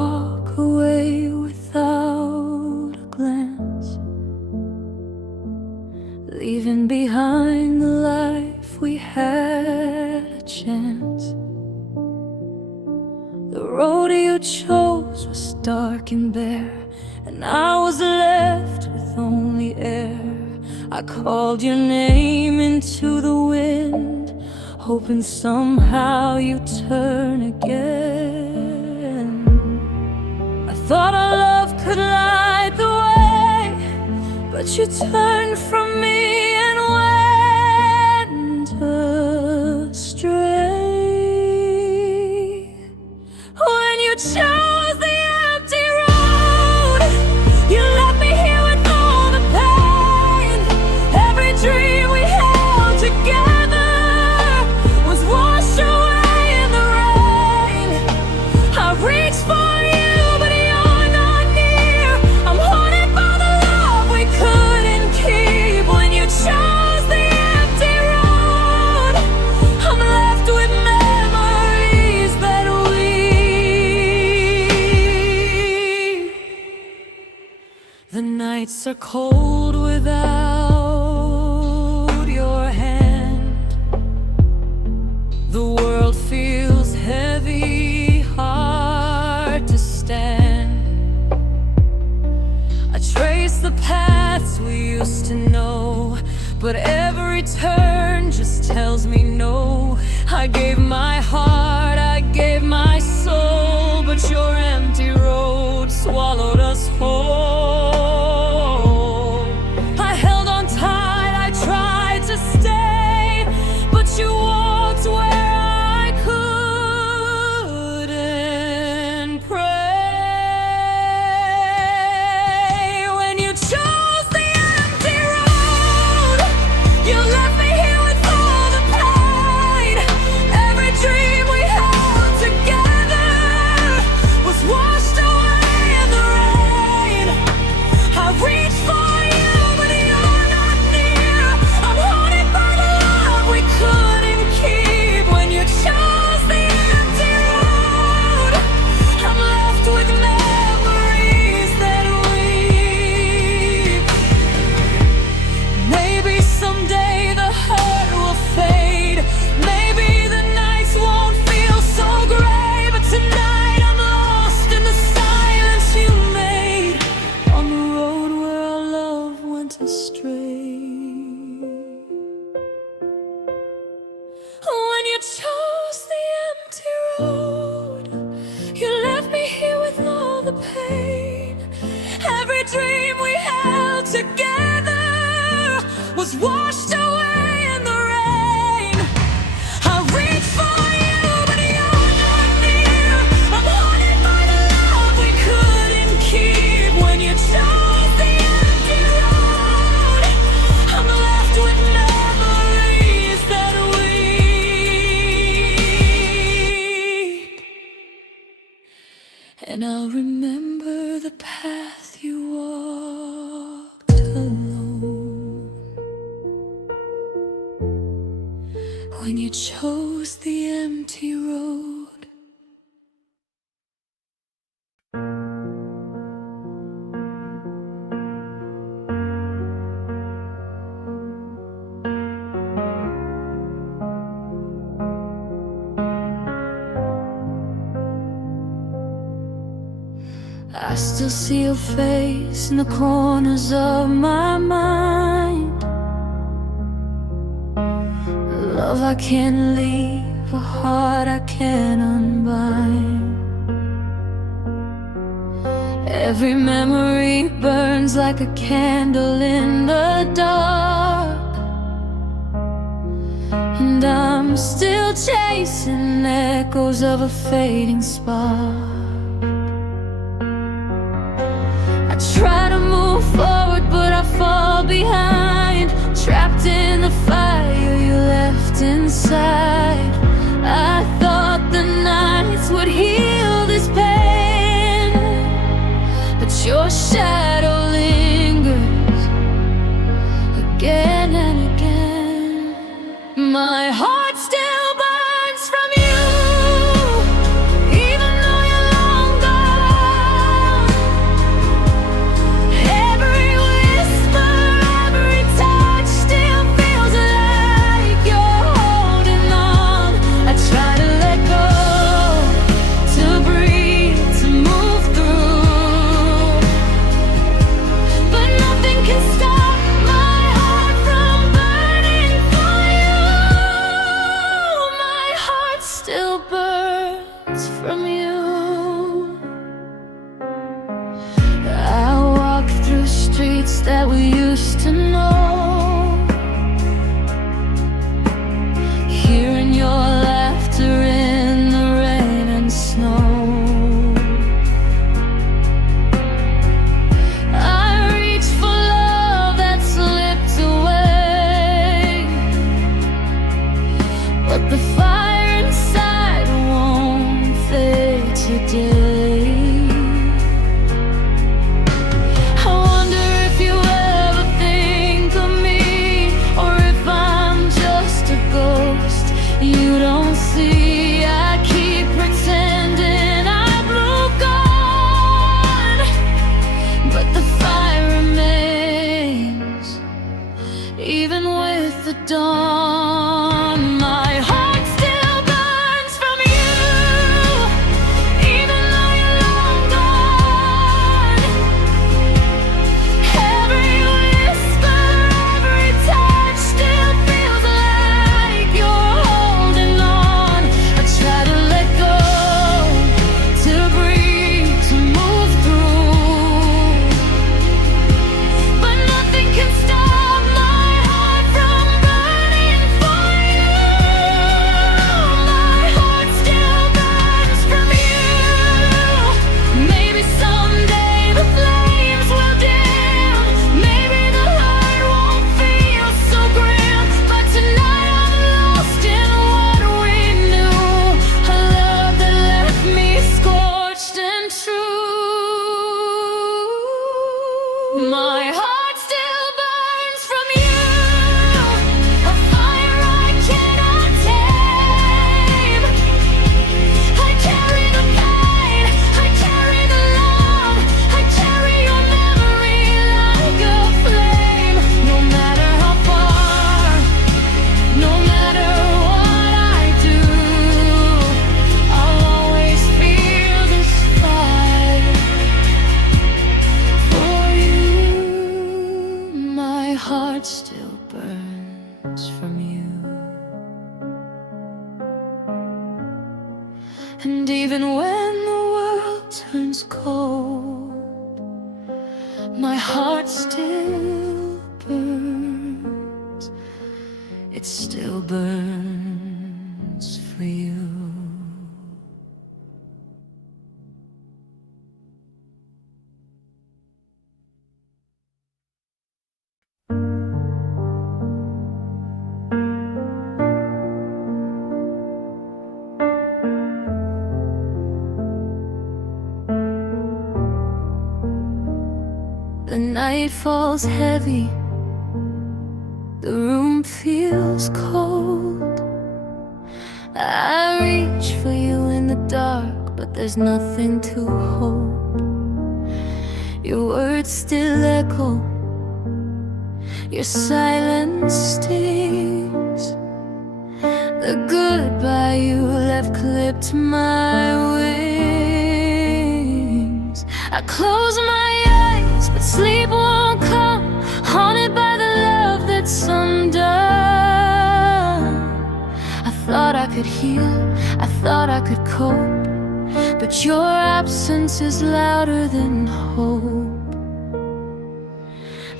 walk away without a glance, leaving behind the life we had a chance. The road you chose was dark and bare, and I was left with only air. I called your name into the wind, hoping somehow you'd turn again. I thought our love could light the way, but you turned from me and went astray. When you chose the empty road, you left me here with all the pain. Every dream we held together was washed away in the rain. I reached for you, but you're not near. I'm haunted by the love we couldn't keep. When you chose the empty road, I'm left with memories that weep. The nights are cold without your hand. The world feels heavy, hard to stand. I trace the paths we used to know, but every turn just tells me no. I gave my heart, I gave my soul, but your empty road swallowed us whole. I held on tight, I tried to stay, but you walked where I couldn't pray. When you chose the empty road, you left me here with all the pain. Every dream we held together was washed away in the rain. I reached for you, but you're not near. I'm haunted by the love we couldn't keep. When you chose the empty road, I'm left with memories that weep. Maybe someday the hurt will fade. Maybe the nights won't feel so gray. But tonight I'm lost in the silence you made on the road where our love went astray. When you chose the empty road, you left me here with all the pain. Every dream we held together was washed away in the rain. I reached for you, but you're not near. I'm haunted by the love we couldn't keep. When you chose the empty road, I'm left with memories that weep. And I'll remember the path you walked alone. When you chose the empty road. I still see your face in the corners of my mind. Love I can't leave, a heart I can't unbind. Every memory burns like a candle in the dark, and I'm still chasing echoes of a fading spark. I try to move forward, but I fall behind, trapped in the fire you left inside. I thought the nights would heal this pain, but your shadow lingers again and again. My heart still burns from you, even though you're long gone. streets that we used to know, hearing your laughter in the rain and snow. I reach for love that slipped away, but the fire inside won't fade today. I wonder if you ever think of me, or if I'm just a ghost you don't see. I keep pretending I blew gone, but the fire remains, even with the dawn. My heart still burns from you, even though you're long gone. Every whisper, every touch still feels like you're holding on. I try to let go, to breathe, to move through, but nothing can stop my heart from burning for you. My heart still burns from you. Maybe someday the flames will dim, maybe the hurt won't feel so grim, but tonight I'm lost in what we knew, a love that left me scorched and true. My heart still burns from you, a fire I cannot tame. I carry the pain, I carry the love, I carry your memory like a flame. No matter how far, no matter what I do, I'll always feel this fire for you. My heart still burns from you, and even when the world turns cold, my heart still burns. It still burns for you. The night falls heavy, the room feels cold. I reach for you in the dark, but there's nothing to hold. Your words still echo, your silence stings. The goodbye you left clipped to my wings. I close my eyes, but sleep won't come, haunted by the love that's undone. I thought I could heal, I thought I could cope, but your absence is louder than hope.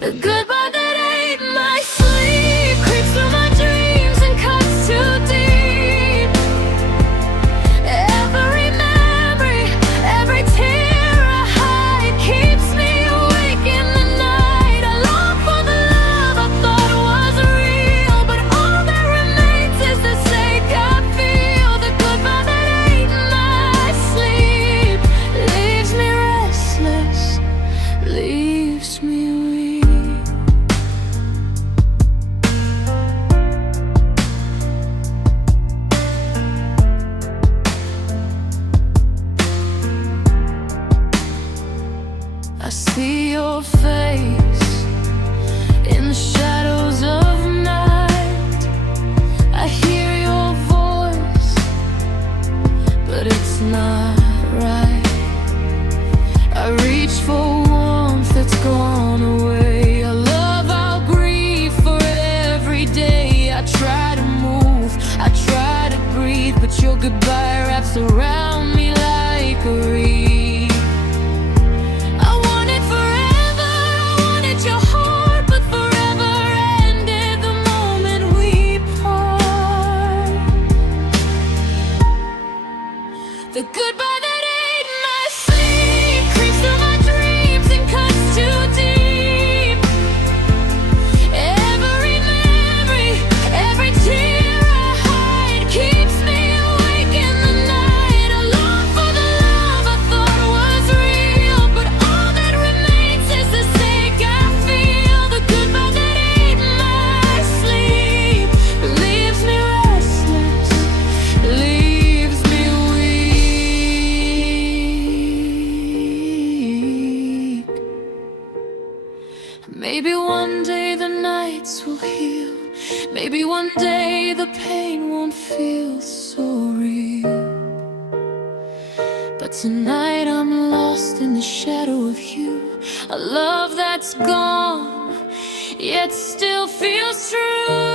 The goodbye that ate my sleep creeps through my dreams and cuts too deep. Every memory, every tear I hide keeps me awake in the night. I long for the love I thought was real, but all that remains is the ache I feel. The goodbye that ate my sleep leaves me restless, leaves me weak. I see your face in the shadows of night. I hear your voice, but it's not right. I reach for warmth that's gone away, a love I'll grieve for every day. I try to move, I try to breathe, but your goodbye wraps around me like a reed. I wanted forever, I wanted Maybe one day the nights will heal. Maybe one day the pain won't feel so real. But tonight I'm lost in the shadow of you. A love that's gone, yet still feels true.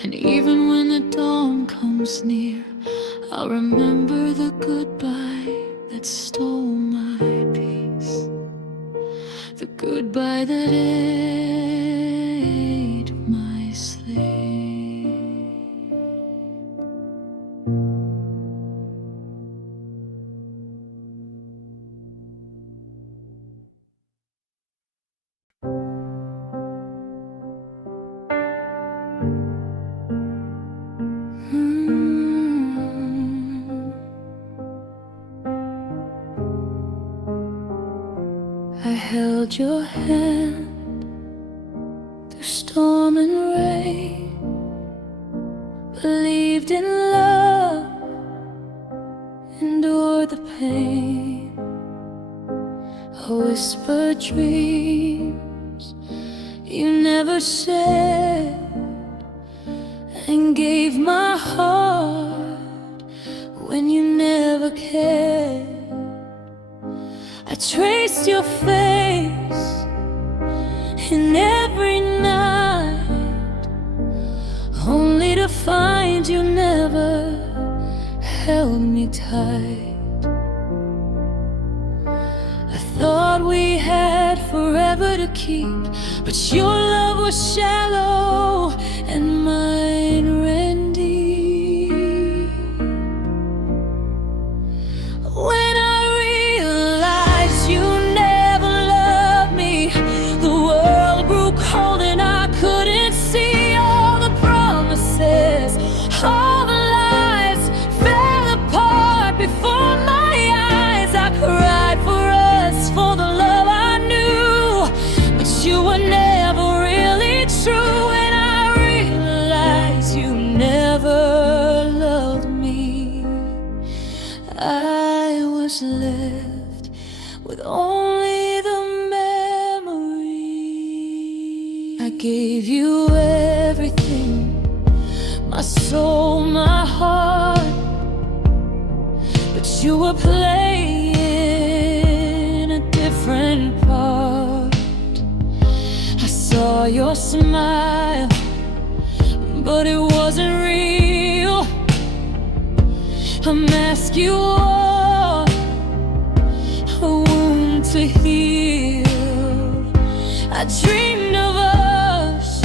And even when the dawn comes near, I'll remember the goodbye that stole my peace, the goodbye that ate my sleep. I held your hand through storm and rain, believed in love, endured the pain. I whispered dreams you never said, and gave my heart when you never cared. I traced your face in every night, only to find you never held me tight. I thought we had forever to keep, but your love was shallow and mine ran deep. When I realized you never loved me, the world grew cold and I couldn't see all the promises. All the lies fell apart before my eyes. I cried for us, for the love I knew, but you were never really true. And I realized you never loved me. I was left with only the memory. I gave you everything, my soul, my heart, but you were playing a different part. I saw your smile, but it wasn't real. A mask you wore, a wound to heal. I dreamed of us,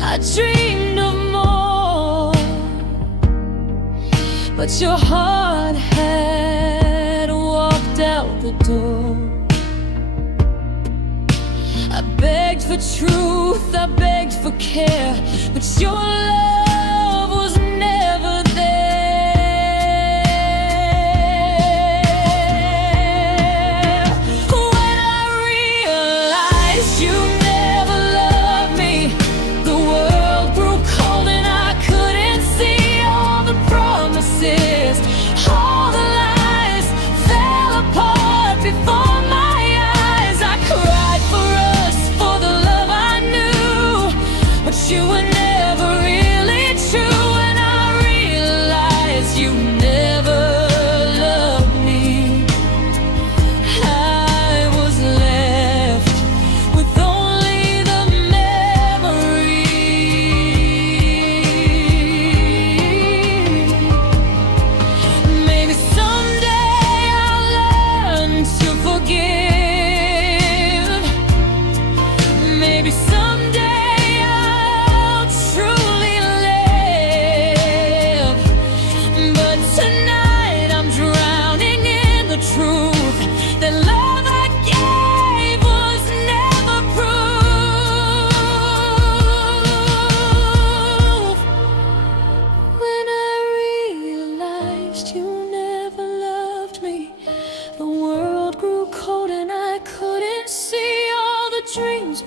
I dreamed of more, but your heart had walked out the door. I begged for truth, I begged for care, but your love was never there. When I realized you never loved me, the world grew cold and I couldn't see all the promises. All the lies fell apart before my eyes. I cried for us, for the love I knew, but you were never really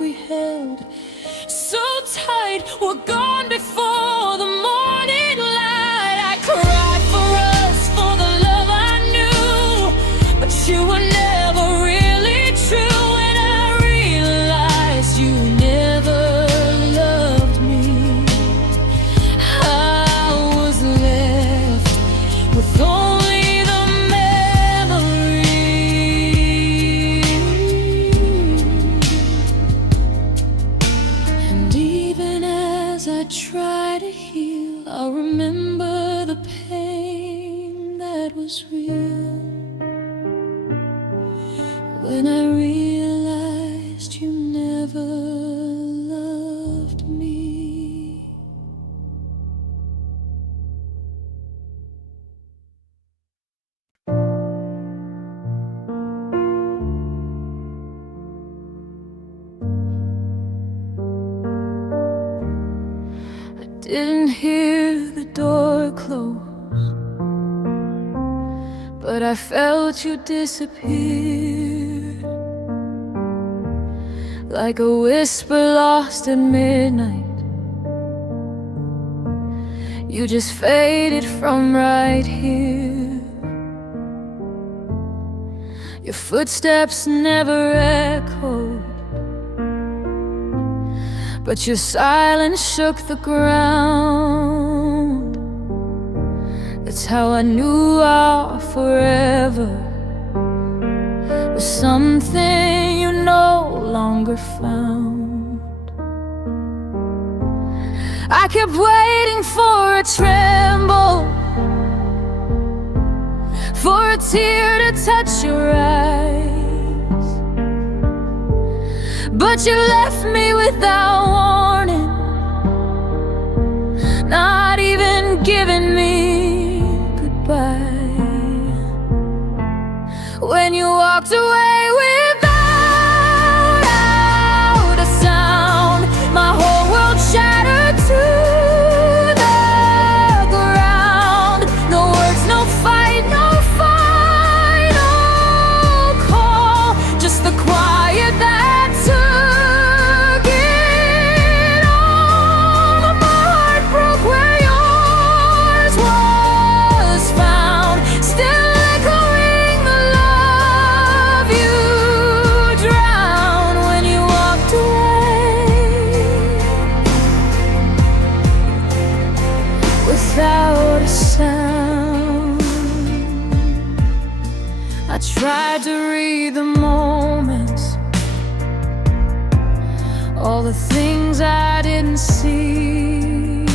we held so tight were gone before the morning light. I cried for us, for the love I knew, but you were never really true. And I realized you never loved me. I was left with only the memory. And even as I try to heal, I remember the pain that was real. When I realized you never loved me. I didn't hear the door close, but I felt you disappear, like a whisper lost at midnight. You just faded from right here. Your footsteps never echoed, but your silence shook the ground. That's how I knew our forever was something you no longer found. I kept waiting for a tremble, for a tear to touch your eyes, but you left me without warning, not even giving me goodbye. When you walked away without a sound, my whole world shattered to the ground. No words, no fight, no final call, just the quiet that took it all. My heart broke where yours was found, still echoing the love you drowned. When you walked away without a sound, I tried to read the moments, all the things I didn't see,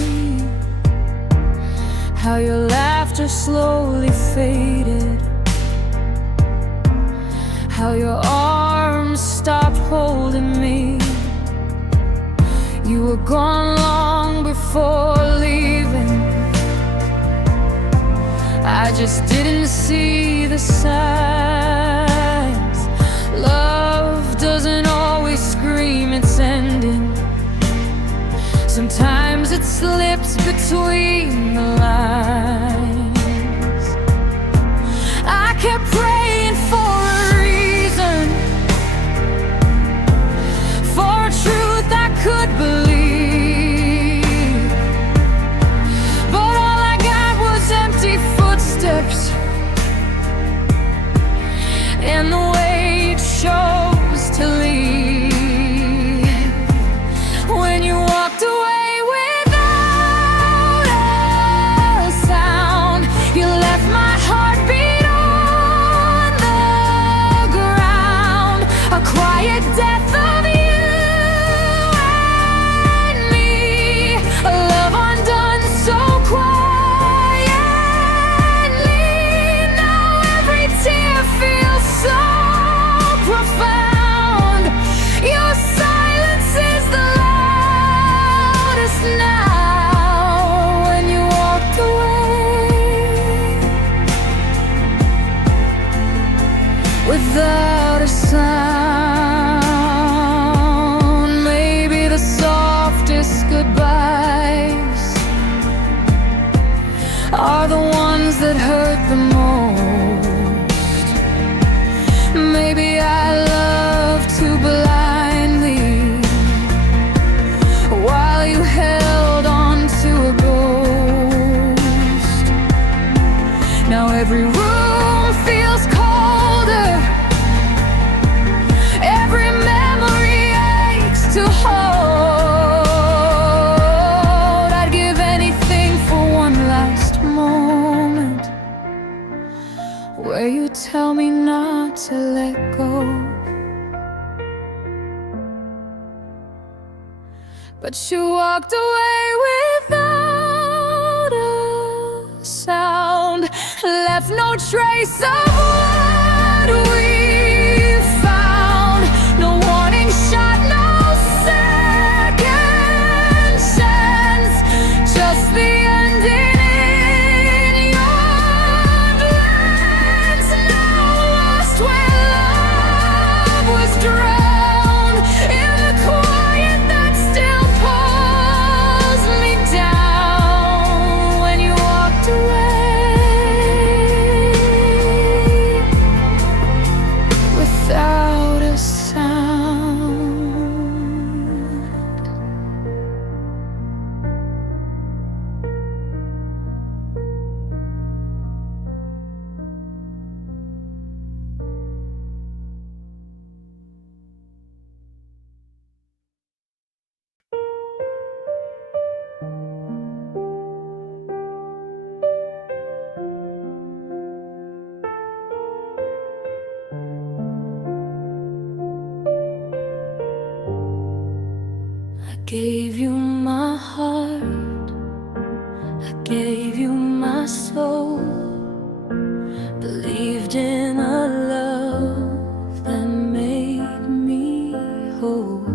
how your laughter slowly faded, how your arms stopped holding me. You were gone long before leaving. I just didn't see the signs. Love doesn't always scream it's ending. Sometimes it slips between the lines. I kept praying for a reason, for a truth I could believe, but all I got was empty footsteps and the way you chose to leave. When you walked away without a sound, you left my heartbeat on the ground, a quiet death of you and me, a love undone so quietly. Now every tear feels so profound. Your silence is the loudest now. When you walked away without a sound, maybe the softest goodbyes are the ones that hurt the most. Maybe I love too blindly to tell me not to let go, but you walked away without a sound, left no trace of what we found. No warning shot, no second chance, just the ending in your glance. Now lost where love was drowned in the quiet that still pulls me down. When you walked away without a sound. I gave you my heart, I gave you my soul, believed in a love that made me whole.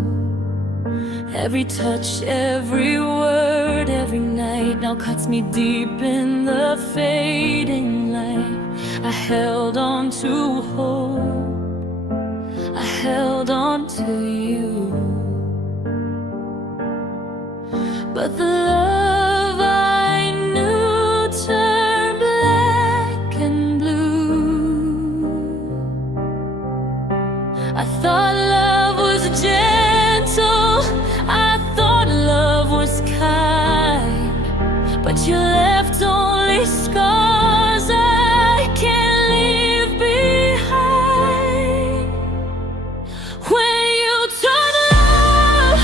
Every touch, every word, every night now cuts me deep in the fading light. I held on to hope, I held on to you, but the love I knew turned black and blue. I thought love was gentle, I thought love was kind, but you left only scars I can't leave behind. When you turn love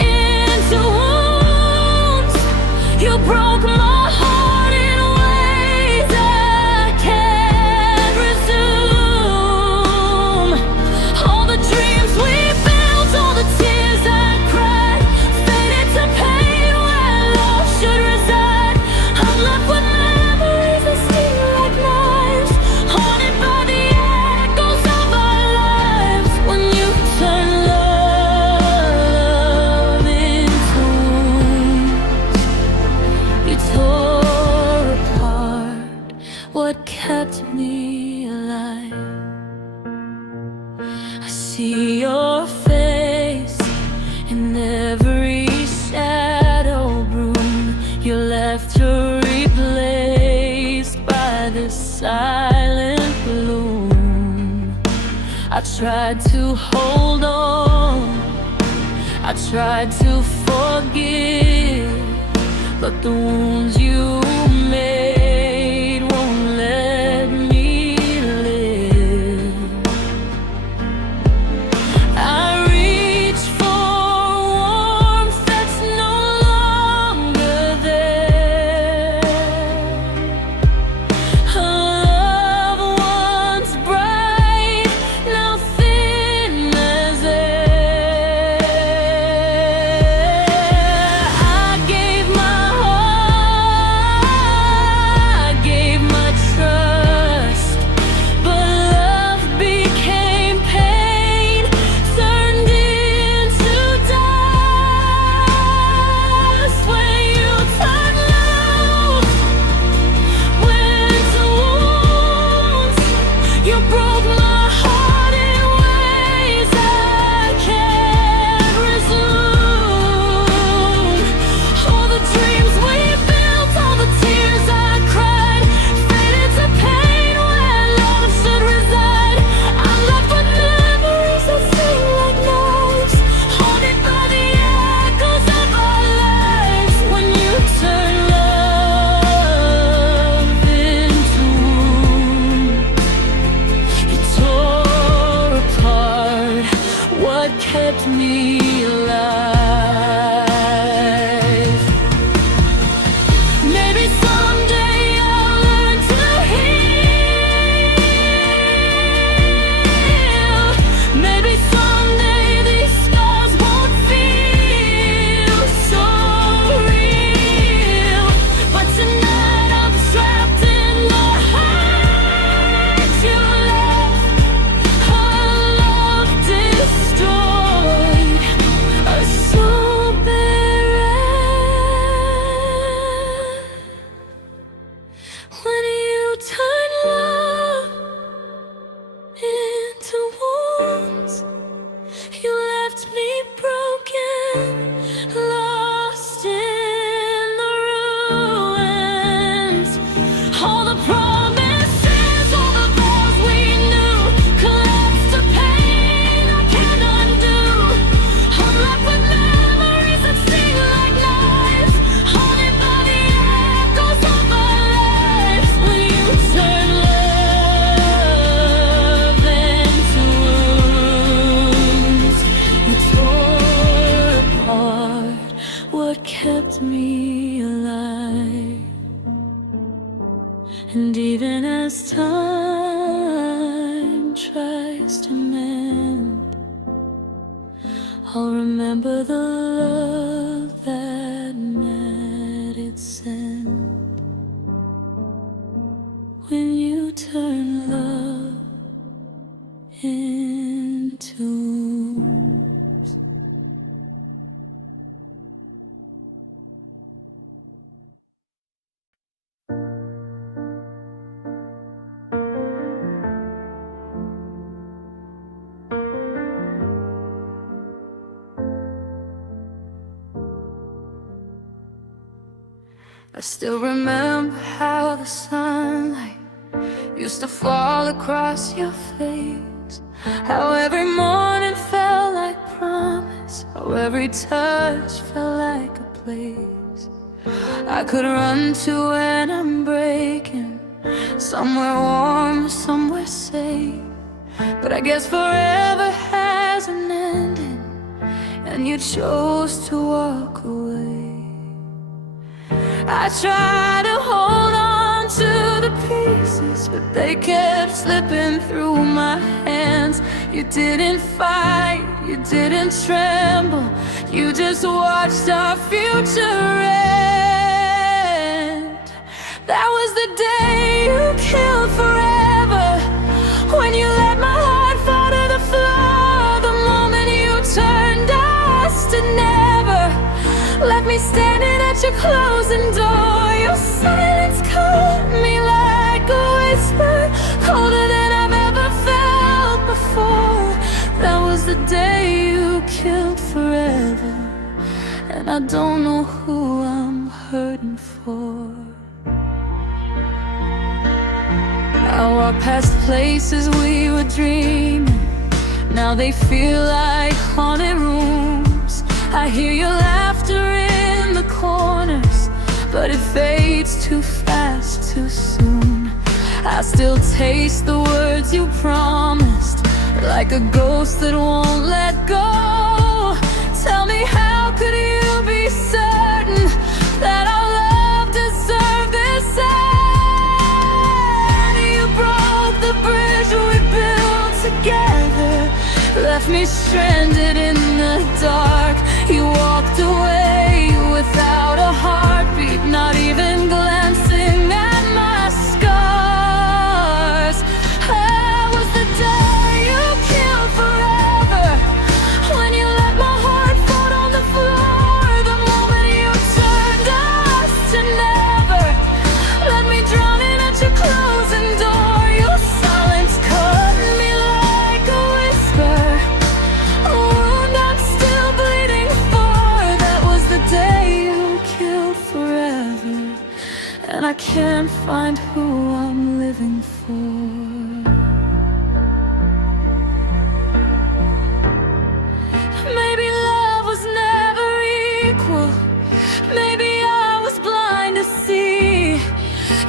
into wounds, you broke my heart in ways I can't resume. All the dreams we built, all the tears I cried, faded to pain where love should reside. I'm left with memories that sting like knives, haunted by the echoes of our lives. When you turn love into wounds, you tore apart what kept me alive. I see your face in every shadow room. Your laughter replaced by this silent gloom. I tried to hold on, I tried to forgive, but the wounds you made won't let me live. I reach for warmth that's no longer there. A love once bright, now thin as air. I gave my heart, this time tries to mend, I'll remember the love that met its end. When you turn love into wounds. I still remember how the sunlight used to fall across your face, how every morning felt like promise, how every touch felt like a place I could run to when I'm breaking, somewhere warm, somewhere safe. But I guess forever has an ending, and you chose to walk away. I tried to hold on to the pieces, but they kept slipping through my hands. You didn't fight, you didn't tremble, you just watched our future end. That was the day you killed forever, when you let my heart fall to the floor, the moment you turned us to never. Left me standing at your closing door. Your silence cut me like a whisper, colder than I've ever felt before. That was the day you killed forever, and I don't know who I'm hurting for. I walk past places we were dreaming, now they feel like haunted rooms. I hear your laughter in the corners, but it fades too fast, too soon. I still taste the words you promised, like a ghost that won't let go. Tell me, how could you be certain that our love deserved this end? You broke the bridge we built together, left me stranded in the dark. You walked away without a heartbeat, not even glancing at my scars. That was the day you killed forever, when you let my heart fall on the floor, the moment you turned us to never. Let me drown in at your closing door. Your silence cut me like a whisper, a wound I'm still bleeding for. That was the day you killed forever, and I can't find who I'm living for. Maybe love was never equal, maybe I was blind to see.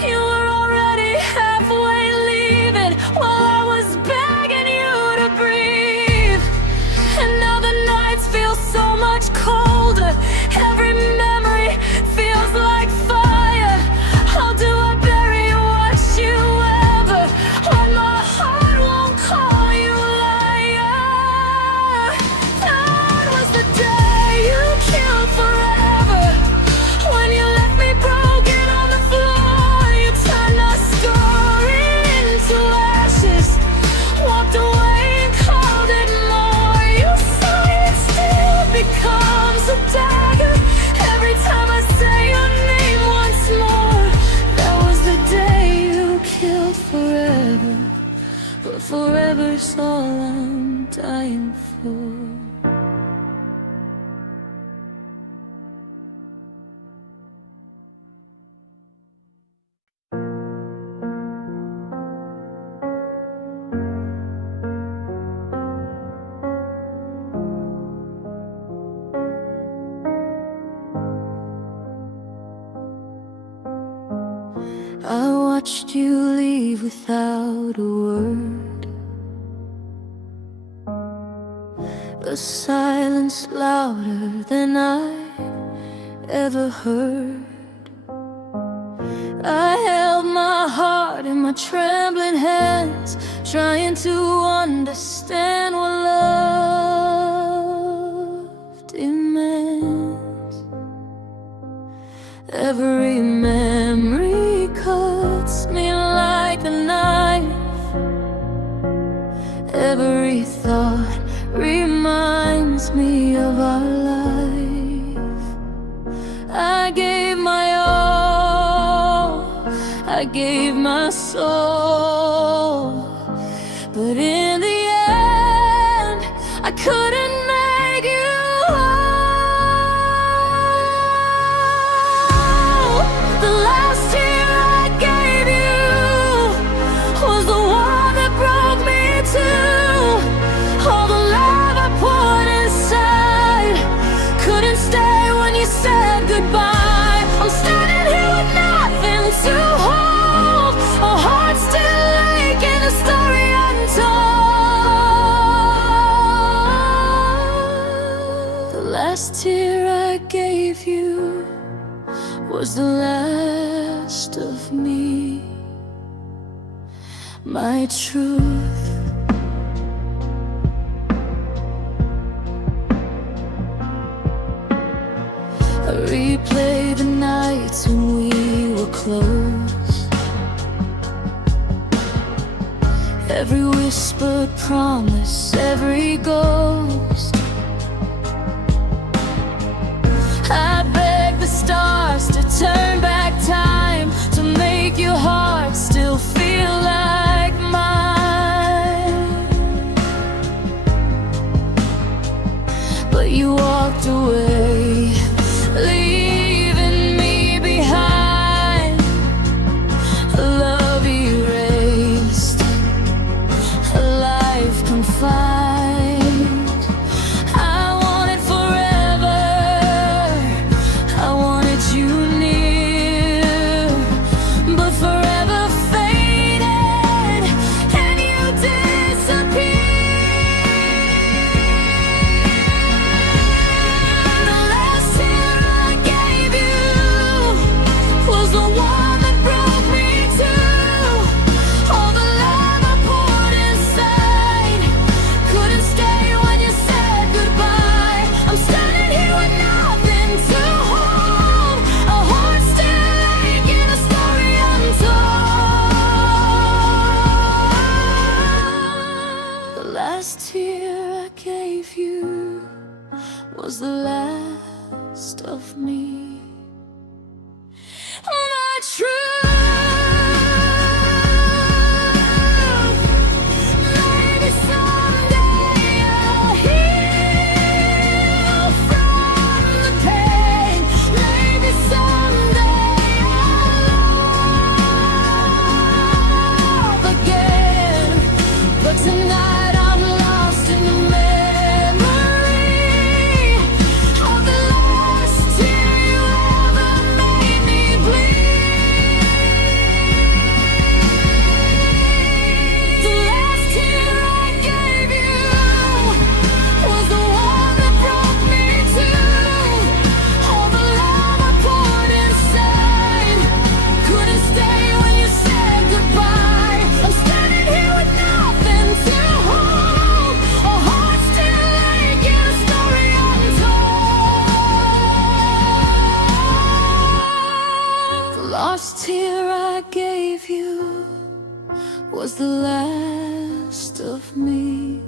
You were already halfway leaving, while I was begging you to breathe. And now the nights feel so much colder, every memory feels like fire. How do I bury what you ever, when my heart won't call you liar? That was the day you killed forever, when you left me broken on the floor. You turned our story into ashes, walked away and called it more. Your silence still becomes a dagger every time I say your name once more. That was the day you killed forever, but forever's all I'm dying for. I watched you leave without a word, a silence louder than I ever heard. I held my heart in my trembling hands, trying to understand what love demands. Every memory cuts me like a knife. Every thought reminds me of our life. I gave my all, I gave my soul, but in the end, I couldn't make you whole. The last tear I gave you was the one that broke me too. All the love I poured inside couldn't stay when you said goodbye. I'm standing here with nothing to hold, a heart still aching, a story untold. The last tear I gave you was the last of me, my truth. I replay the nights when we were close, every whispered promise, every ghost. I beg the stars to turn back time, to make your heart still feel like mine. But you walked away, leaving me behind, a love erased, a life confined. I wanted forever, I wanted you near, but forever faded and you disappeared. The last tear I gave you was the one that broke me too. All the love I poured inside couldn't stay when you said goodbye. I'm standing here with nothing to hold, a heart still aching, a story untold. The last tear I gave you was the last of me, my truth. Maybe someday I'll heal from the pain. Maybe someday I'll love again. But tonight I'm lost in the memory of the last tear you ever made me bleed. The last tear I gave you was the one that broke me too. All the love I poured inside couldn't stay when you said goodbye. I'm standing here with nothing to hold, a heart still aching, a story untold. The last tear I gave you was the last of me,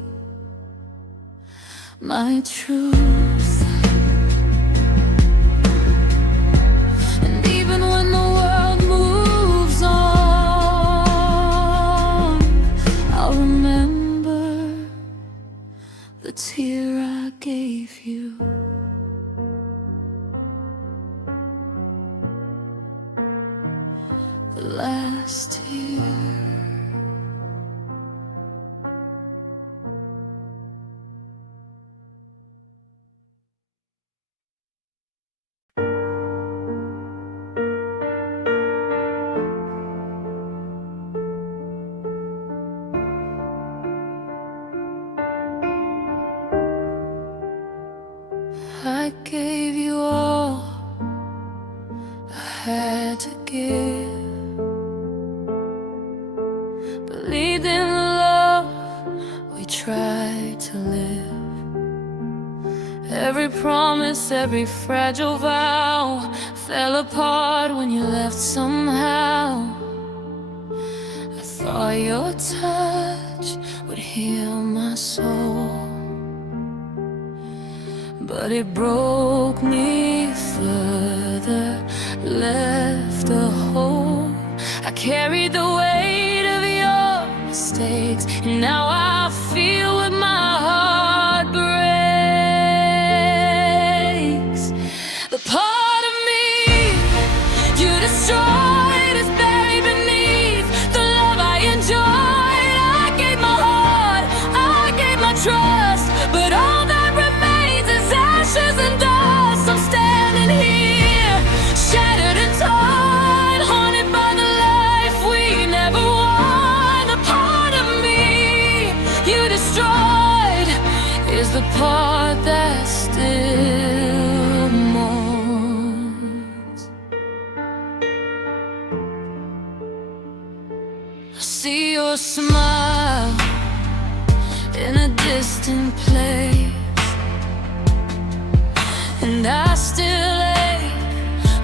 my truth. And even when the world moves on, I'll remember the tear I gave you. The last tear. I gave you all I had to give. every fragile vow fell apart when you left somehow. I thought your touch would heal my soul, but it broke me further, left a hole. I carried the weight of your mistakes, and now I feel what my heart breaks. The part of me you destroyed is buried beneath the love I enjoyed. I gave my heart, I gave my trust, but all that remains is ashes and dust. I'm standing here, shattered and torn, haunted by the life we never won. The part of me you destroyed is the part that still mourns. I see your smile in a distant place, and I still ache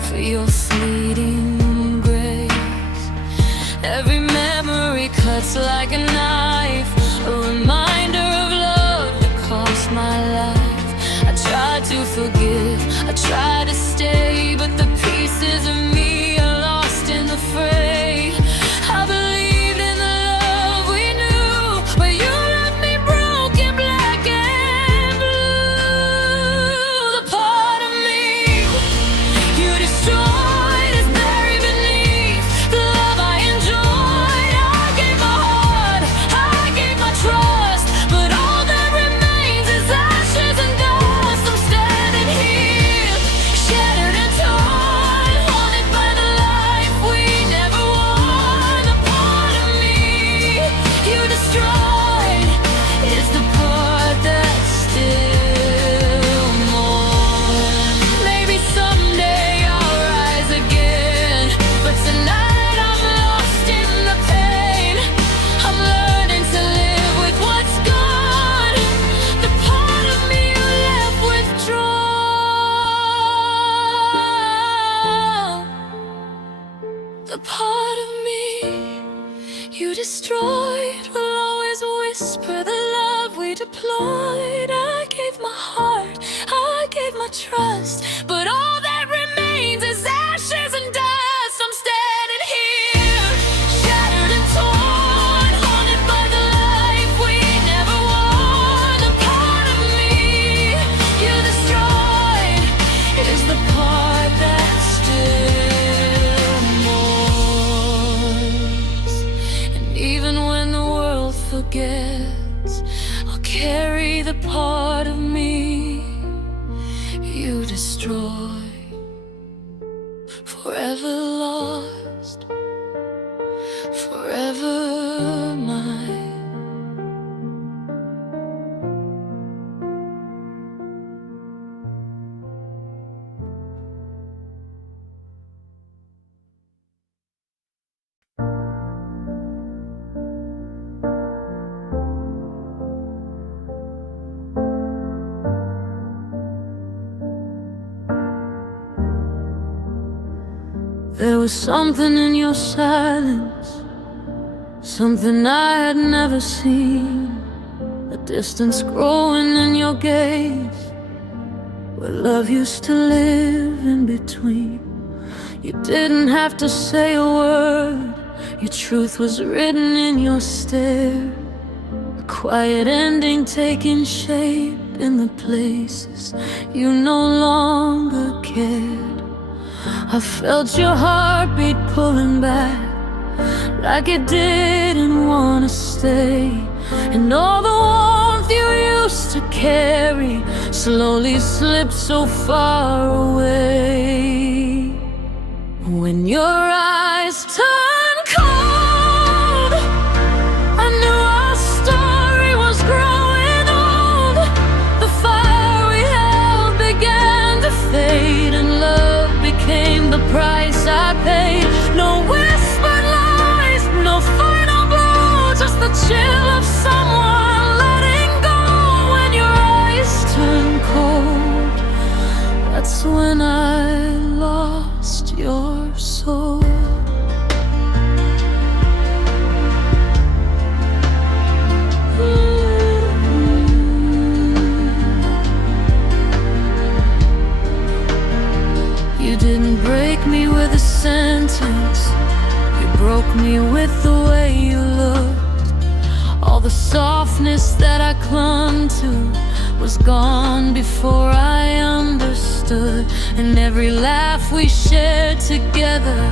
for your fleeting grace. Every memory cuts like a knife, a reminder of love that cost my life. I tried to forgive, I tried to stay, but the pieces of me are lost in the fray. I believed in the love we knew, but you left me broken, black and blue. The part of me you destroyed is buried beneath the love I enjoyed. I gave my heart, I gave my trust, but all that remains is ashes and dust. I'm standing here, shattered and torn, haunted by the life we never won. The part of me you destroyed is the part that still mourns. Maybe someday I'll rise again, but tonight I'm lost in the pain. I'm learning to live with what's gone, the part of me you left withdrawn. The part of me you destroyed will always whisper the love we deployed. I gave my heart, I gave my trust, but all that remains is ashes and dust. I'm standing here, shattered and torn, haunted by the life we never won. The part of me you destroyed is the part that still mourns. And even when the world forgets, I'll carry the part of me you destroyed. Forever lost, forever mine. There was something in your silence, something I had never seen. A distance growing in your gaze, where love used to live in between. You didn't have to say a word, your truth was written in your stare. A quiet ending taking shape in the places you no longer cared. I felt your heartbeat pulling back, like it didn't want to stay. And all the warmth you used to carry slowly slipped so far away. When your eyes turned cold, I knew our story was growing old. The fire we held began to fade, and love became the price I paid. No whispered lies, no final blow, just the chill of someone letting go. When your eyes turn cold, me with the way you looked. All the softness that I clung to was gone before I understood. And every laugh we shared together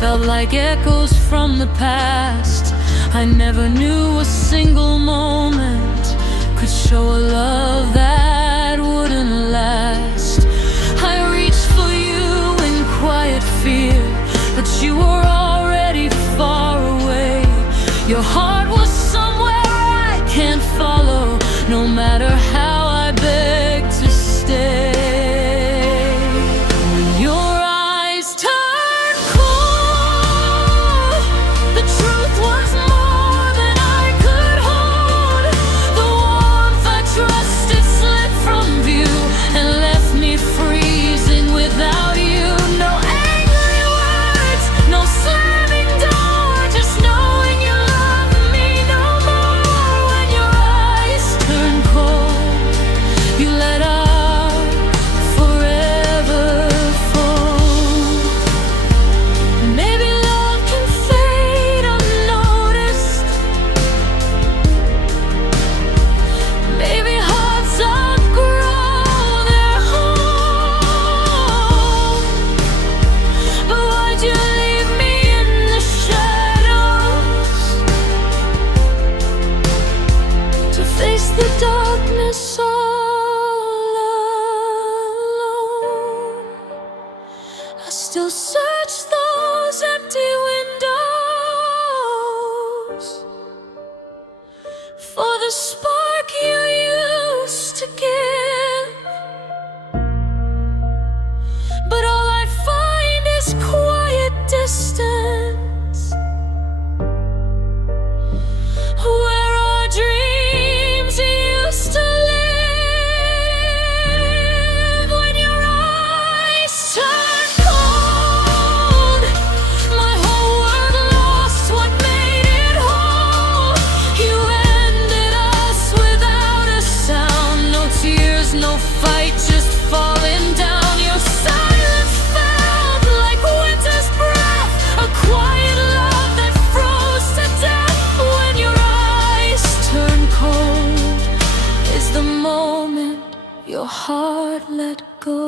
felt like echoes from the past. I never knew a single moment could show a love that wouldn't last. I reached for you in quiet fear, but you were already far away. Your heart was somewhere I can't follow, no matter how I beg to stay. When your eyes turned cold, the truth was more than I could hold. The warmth I trusted slipped from view and left me freezing without you. No angry words, no slamming door, just knowing you love me no more. When your eyes turned cold, you let our forever fall. Maybe love can fade unnoticed. Maybe hearts outgrow their home. But why'd you leave me in the shadows to face the darkness all alone? I still search those empty windows for the spark you used to give, but all I find is quiet distance, where our dreams used to live. When your eyes turned cold, my whole world lost what made it whole. You ended us without a sound, no tears, no fight, just falling down. Your silence felt like winter's breath, a quiet love that froze to death. When your eyes turn cold is the moment your heart let go.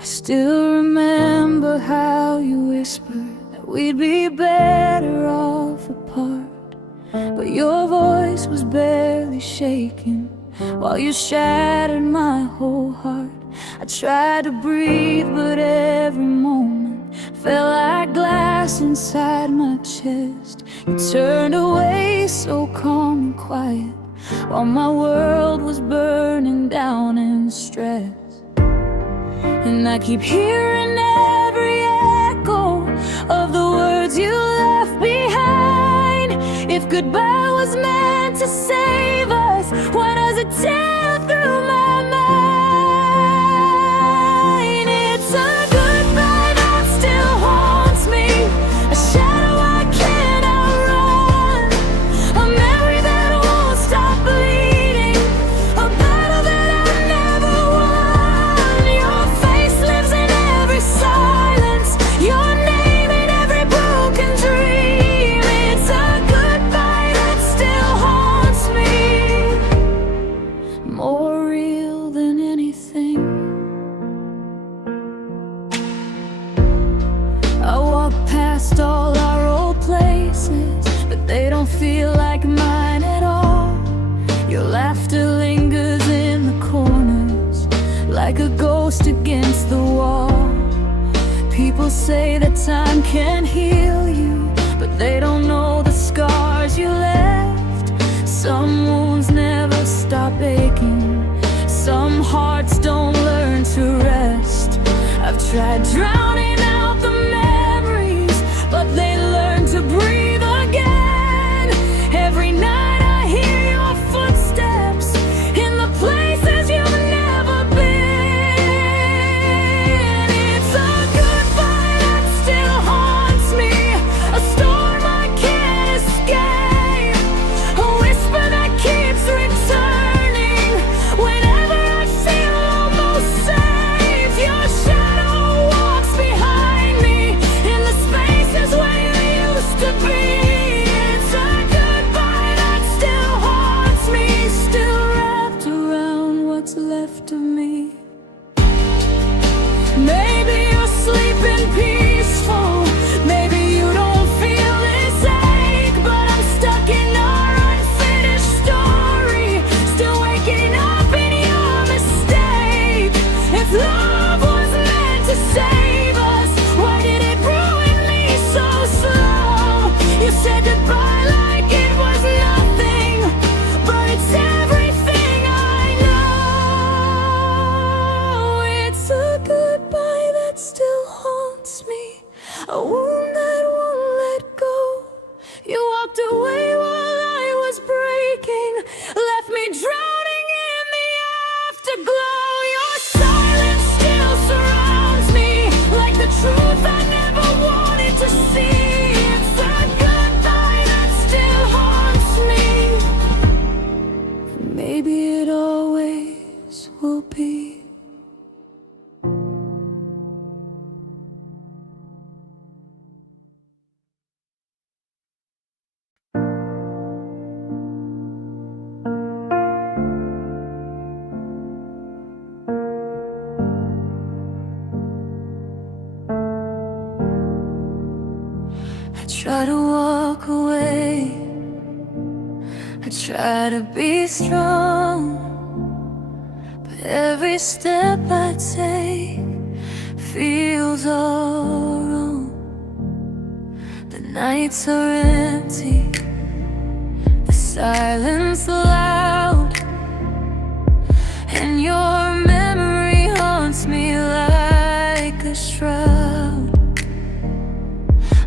I still remember how you whispered that we'd be better off apart, but your voice was barely shaking while you shattered my whole heart. I tried to breathe, but every moment felt like glass inside my chest. You turned away so calm and quiet while my world was burning down in stress. And I keep hearing every echo of the words you left behind. If goodbye was meant to save us, why does it tear through my mind? It's a goodbye that still haunts me, a shadow I can't outrun, a memory that won't stop bleeding, a battle that I never won. Your face lives in every silence, your name in every broken dream. It's a goodbye that still haunts me, more real than anything. I walk past all our old places, but they don't feel like mine at all. Your laughter lingers in the corners like a ghost against the wall. People say that time can heal you, but they don't know the scars you left. Some wounds never stop aching, some hearts don't learn to rest. I've tried drowning out the try to walk away, I try to be strong, but every step I take feels all wrong. The nights are empty, the silence loud, and your memory haunts me like a shroud.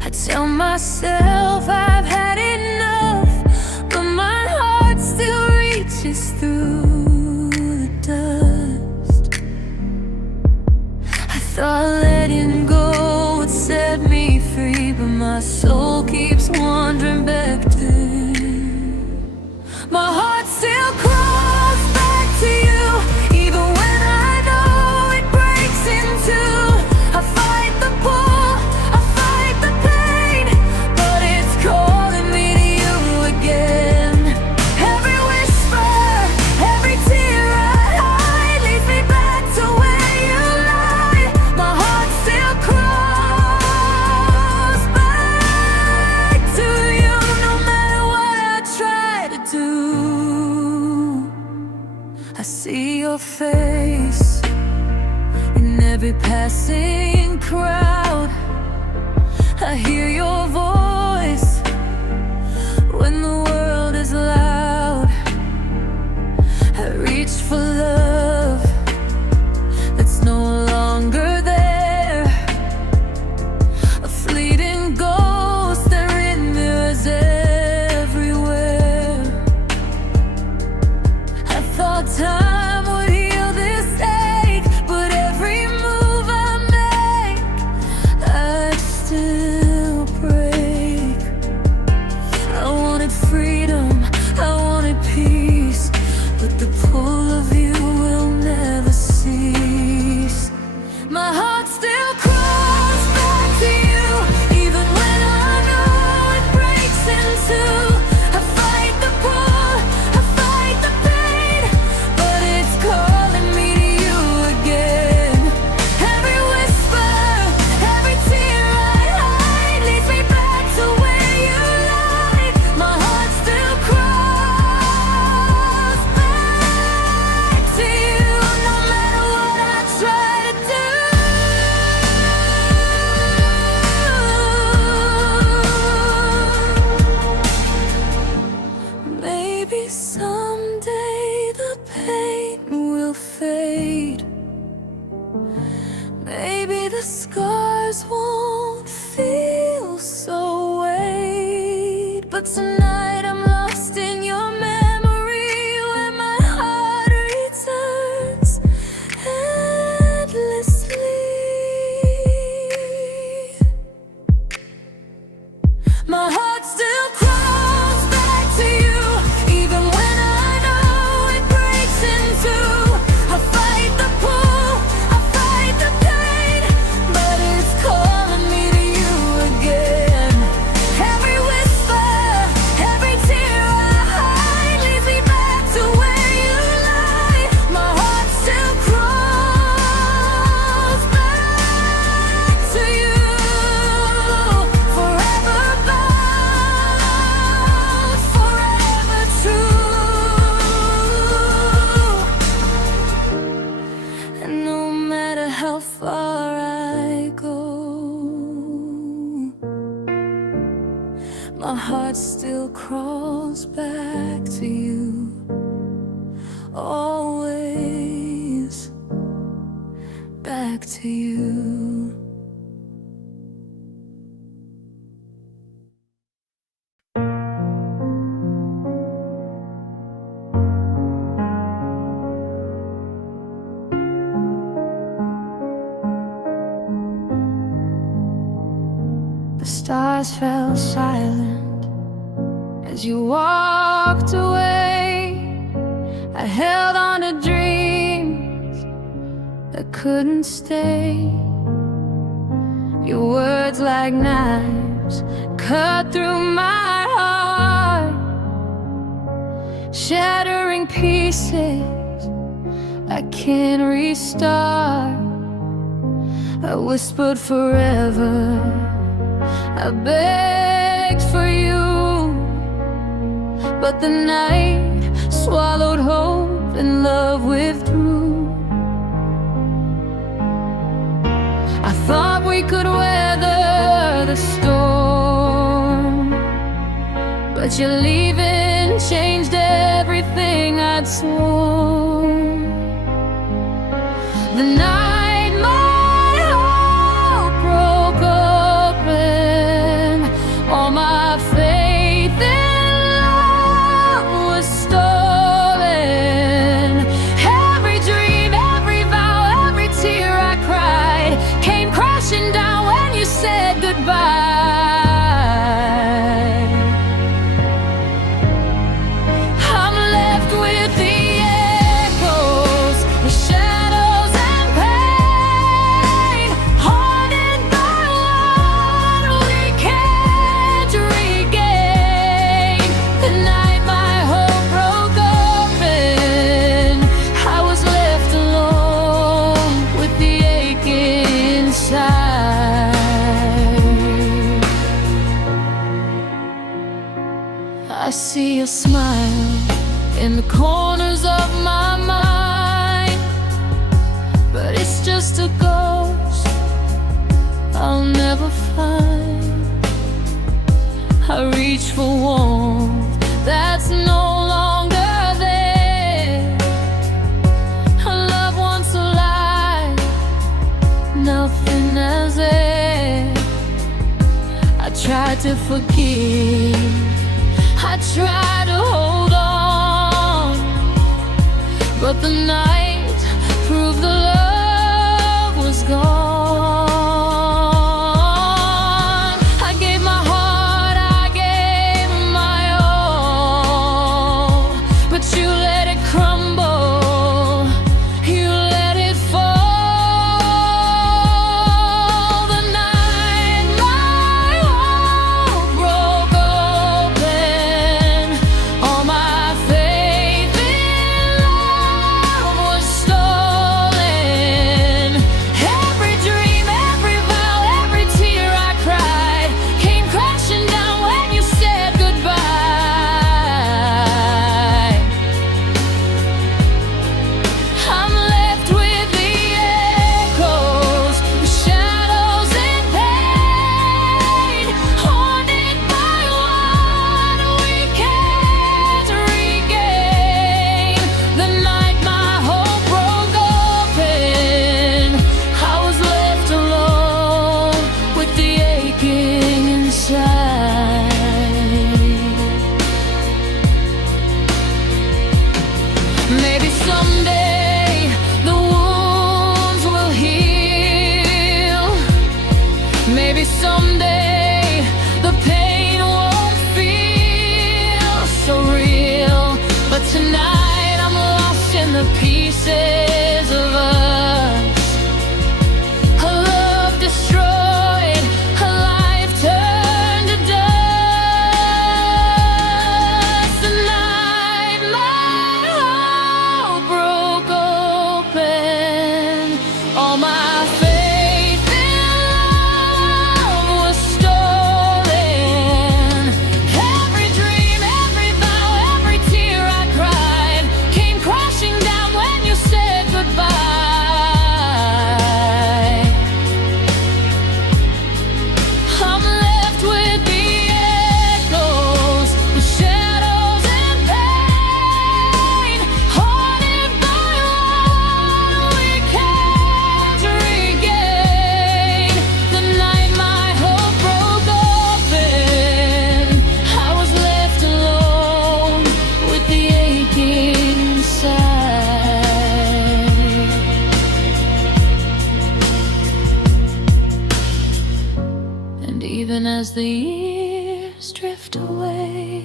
I tell myself I've had enough, but my heart still reaches through the dust. I thought letting go would set me free, but my soul keeps wandering back to you. My heart still crawls back to you, even when I know it breaks in two. I fight the pull, I fight the pain, but it's calling me to you again. Every whisper, every tear I hide leads me back to where you lie. My heart still crawls back to you, no matter what I try to do. I see your face in every passing crowd. I hear your voice when the world is loud. I reach for love that's no longer there, a fleeting ghost that lingers everywhere. I thought time would heal this ache, but every move I make, I still break. I wanted freedom, I wanted peace, but the pull of you will never cease. My heart still crawls back to you, even when I know it breaks in two. I fight the pull, I fight the pain, but it's calling me to you again. Every whisper, every tear I hide leads me back to where you lie. My heart still crawls back to you, no matter what I try to do. Maybe someday the pain will fade. Maybe the scars won't feel so weight. But tonight I'm lost in your memory, where my heart returns endlessly. My heart still crawls back to you, even when I know it breaks in two. I fight the pull, I fight the pain, but it's calling me to you again. Every whisper, every tear I hide leads me back to where you lie. My heart still crawls back to you, forever bound, forever true. And no matter how far I go, my heart still crawls back to you, always back to you. The stars fell silent as you walked away. I held on to dreams that couldn't stay. Your words like knives cut through my heart, shattering pieces I can't restart. I whispered forever, I begged begged for you, but the night swallowed hope and love withdrew. I thought we could weather the storm, but your leaving changed everything I'd sworn. The night my heart broke open, all my faith in love was stolen. Every dream, every vow, every tear I cried came crashing down when you said goodbye. I'm left with the echoes, the shadows and pain, haunted by what we can't regain. The night my hope broke open, I was left alone with the ache inside. I see a smile in the corners of my mind, but it's just a ghost I'll never find. I reach for warmth that's no longer there, a love once alive, nothing as air. I tried to forgive, I tried to hold on, but the night proved the love was gone. I gave my heart, I gave my all, but you let it crumble, you let it fall. The night my heart broke open, all my faith in love was stolen. Every dream, every vow, every tear I cried came crashing down when you said goodbye. I'm left with the echoes, the shadows and pain, haunted by what we can't regain. The night my hope broke open, I was left alone with the aching inside. Maybe someday the wounds will heal. Maybe someday the pain won't feel so real. But tonight I'm lost in the pieces of us. A love destroyed, a life turned to dust. The night my heart broke open, all my faith in love was stolen. Every dream, every vow, every tear I cried came crashing down when you said goodbye. I'm left with the echoes, the shadows and pain, haunted by what we can't regain. The night my hope broke open, I was left alone with the aching inside. And even as the years drift away,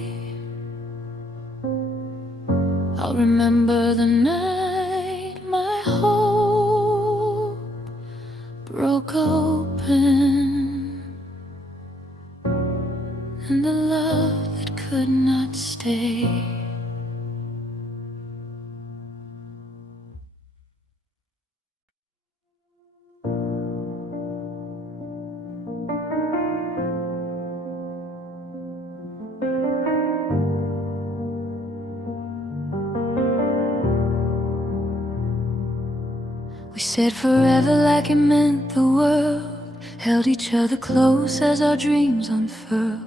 I'll remember the night my hope broke open, and the love that could not stay. We said forever like it meant the world, held each other close as our dreams unfurled.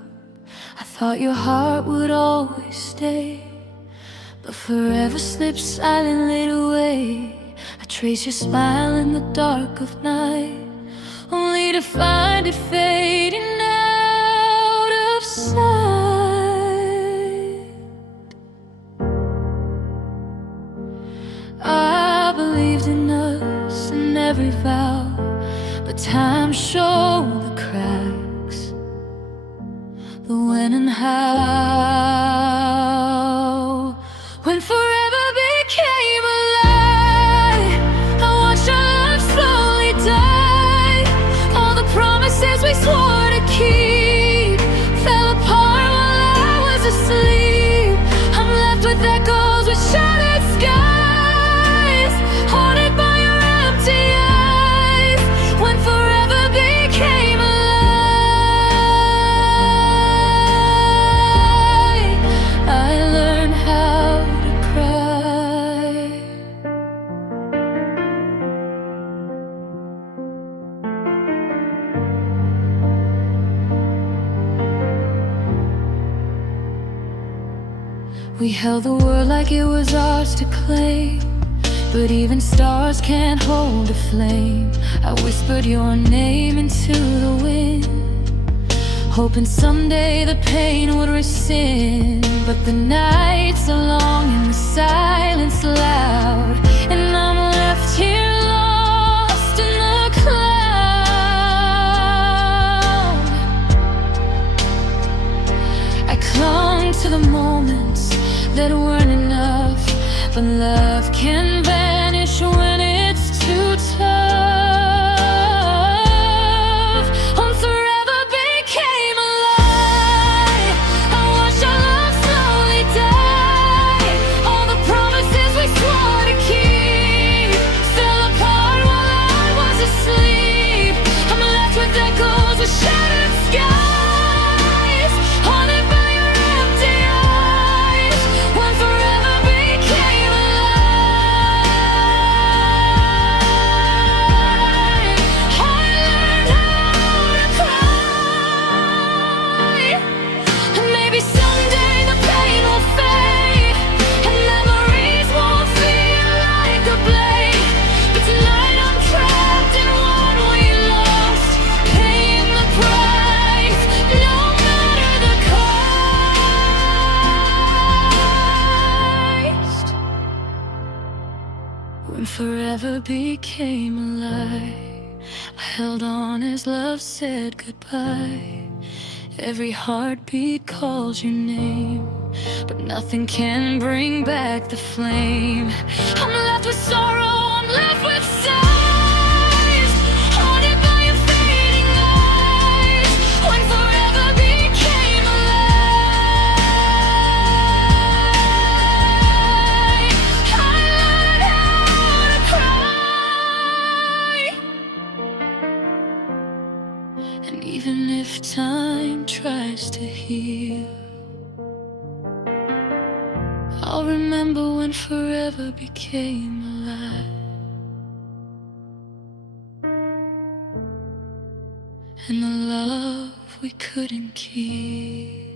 I thought your heart would always stay, but forever slipped silently away. I trace your smile in the dark of night, only to find it fading out of sight. I believed in us and every vow, but time showed the cracks, the when and how. When forever became a lie, I watched our love slowly die. All the promises we swore to keep fell apart while I was asleep. I'm left with echoes, with shattered skies, haunted by your empty eyes. When forever became a lie, I learned how to cry. We held the world like it was ours to claim, but even stars can't hold a flame. I whispered your name into the wind, hoping someday the pain would rescind. But the nights are long and the silence loud, and I'm left here lost in the cloud. I clung to the moments that weren't enough, but love can vanish when it's too tough. When forever became a lie, I watched our love slowly die. All the promises we swore to keep fell apart while I was asleep. I'm left with echoes, with shattered skies, haunted by your empty eyes. When forever became a lie, I learned how to cry. And maybe someday the pain will fade, and memories won't feel like a blade. But tonight I'm trapped in what we lost, paying the price, no matter the cost. When forever became a lie, I held on as love said goodbye. Every heartbeat calls your name, but nothing can bring back the flame. I'm left with sorrow, I'm left with sighs, haunted by your fading eyes. When forever became a lie, I learned how to cry. And even if time tries to heal, I'll remember when forever became a lie, and the love we couldn't keep.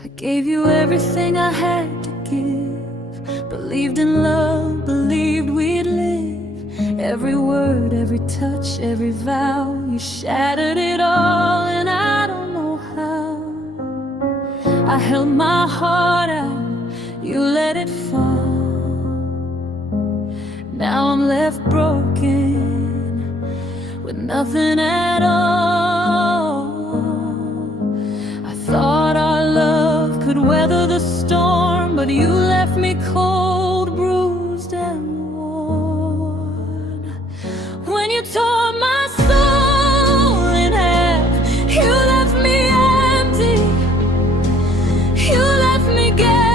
I gave you everything I had to give, believed in love, believed we'd live. Every word, every touch, every vow, you shattered it all, and I don't know how. I held my heart out, you let it fall. Now I'm left broken, with nothing at all. I thought our love could weather the storm, but you left me cold, bruised and worn. When you tore my soul in half, you left me empty, you left me gasping.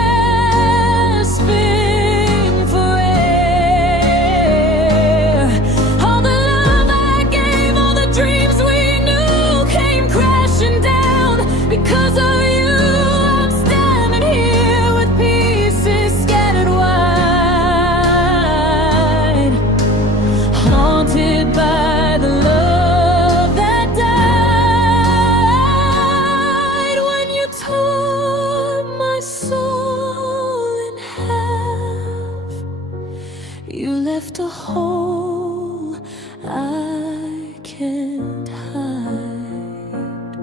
You left a hole I can't hide.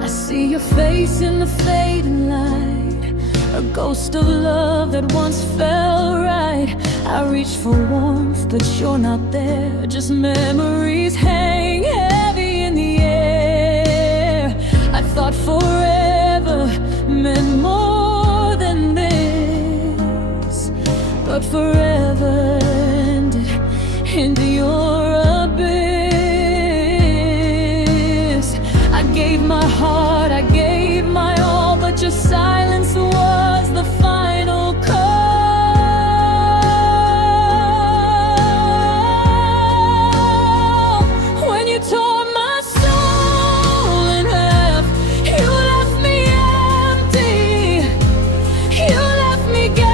I see your face in the fading light, a ghost of love that once felt right. I reach for warmth, but you're not there. Just memories hang heavy in the air. I thought forever meant more than this, but forever ended into your abyss. I gave my heart, I gave my all, but your silence was the final call. When you tore my soul in half, you left me empty. You left me gasping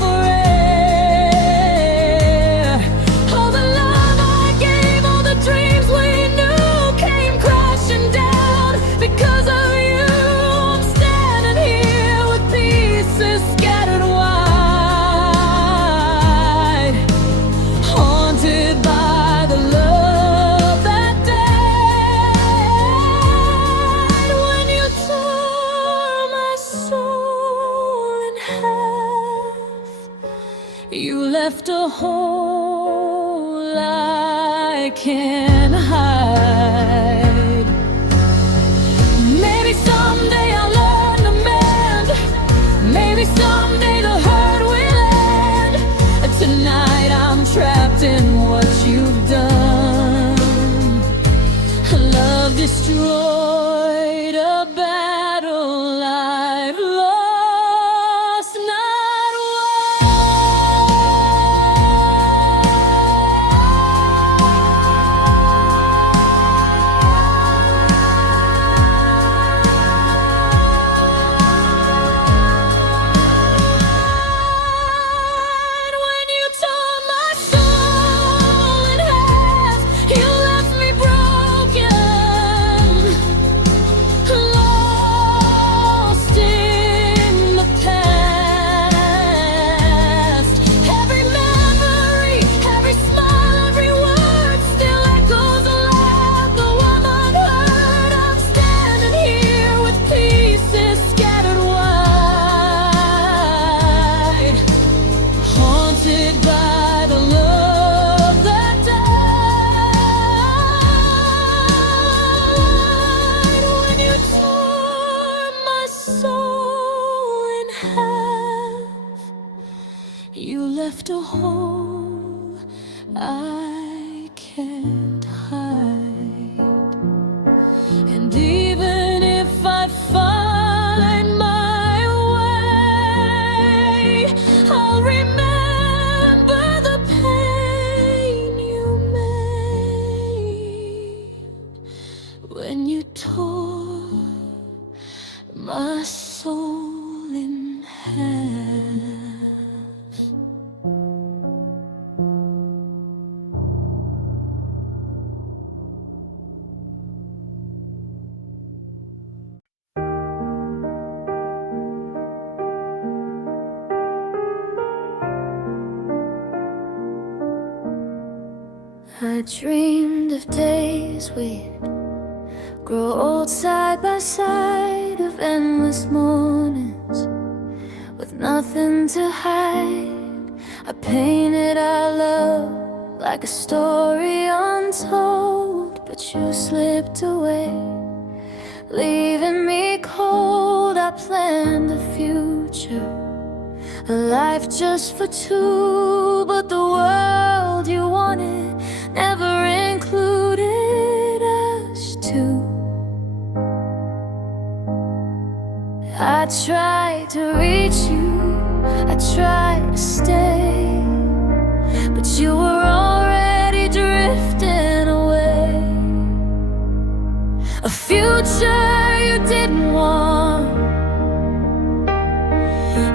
for air. All the love I gave, all the dreams we knew came crashing down because of you. I'm standing here with pieces scattered wide, haunted by the love that died. When you tore my soul in half, you left a hole I can't hide. Maybe someday I'll learn to mend. Maybe someday the hurt will end. Tonight I'm trapped in what you've done. Love destroyed, a battle I've lost, not won. When you tore my soul in half, you left me broken, lost in the past. Every memory, every smile, every word still echoes loud. Though I'm unheard, I'm standing here with pieces scattered wide, haunted by the love that died. When you tore my soul in half, you left a hole I can't hide. And even if I find my way, I'll remember the pain you made when you tore my soul in half. I dreamed of days we'd grow old side by side, of endless mornings with nothing to hide. I painted our love like a story untold, but you slipped away, leaving me cold. I planned a future, a life just for two, but the world you wanted never included us two. I tried to reach you, I tried to stay, but you were already drifting away. A future you didn't want,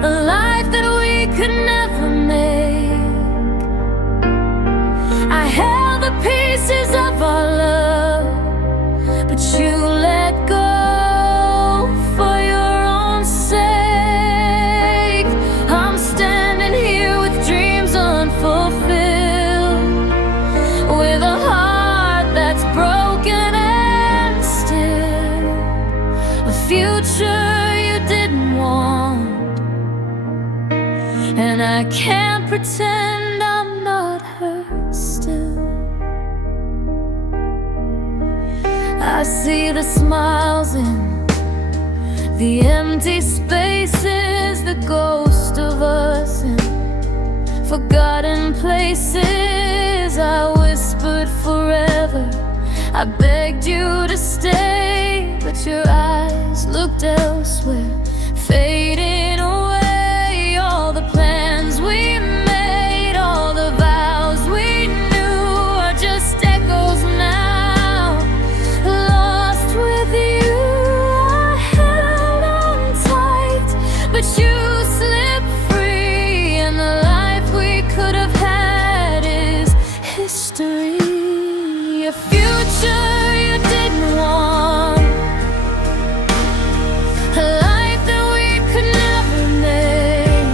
a life that we could never make. I held the pieces of our love, but you let go for your own future you didn't want, and I can't pretend I'm not hurt still. I see the smiles in the empty spaces, the ghost of us in forgotten places. I whispered forever, I begged you to stay, but your eyes looked elsewhere, fading away. All the plans we made, all the vows we knew are just echoes now, lost with you. I held on tight, but you slipped free, and the life we could have had is history. A future you didn't want, a life that we could never make.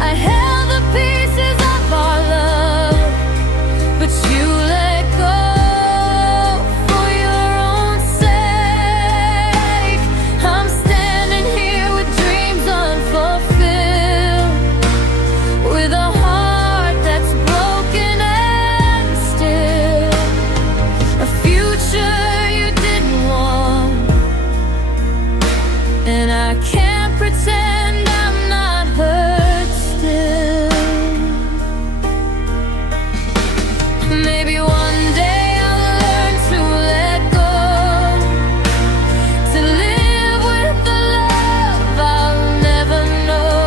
I held the pieces of our love, but you let go for your own sake. I'm standing here with dreams unfulfilled, with a heart that's broken and still. A future you didn't want, and I can't pretend I'm not hurt still. Maybe one day I'll learn to let go, to live with the love I'll never know.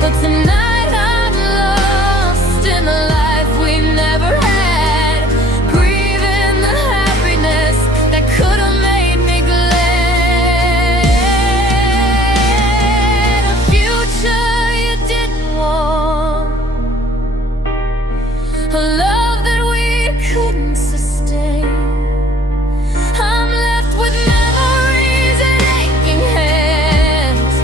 But tonight I'm lost in the life we never had, grieving the happiness that could have made me glad. A future you didn't want, a love that we couldn't sustain. I'm left with memories and aching hands,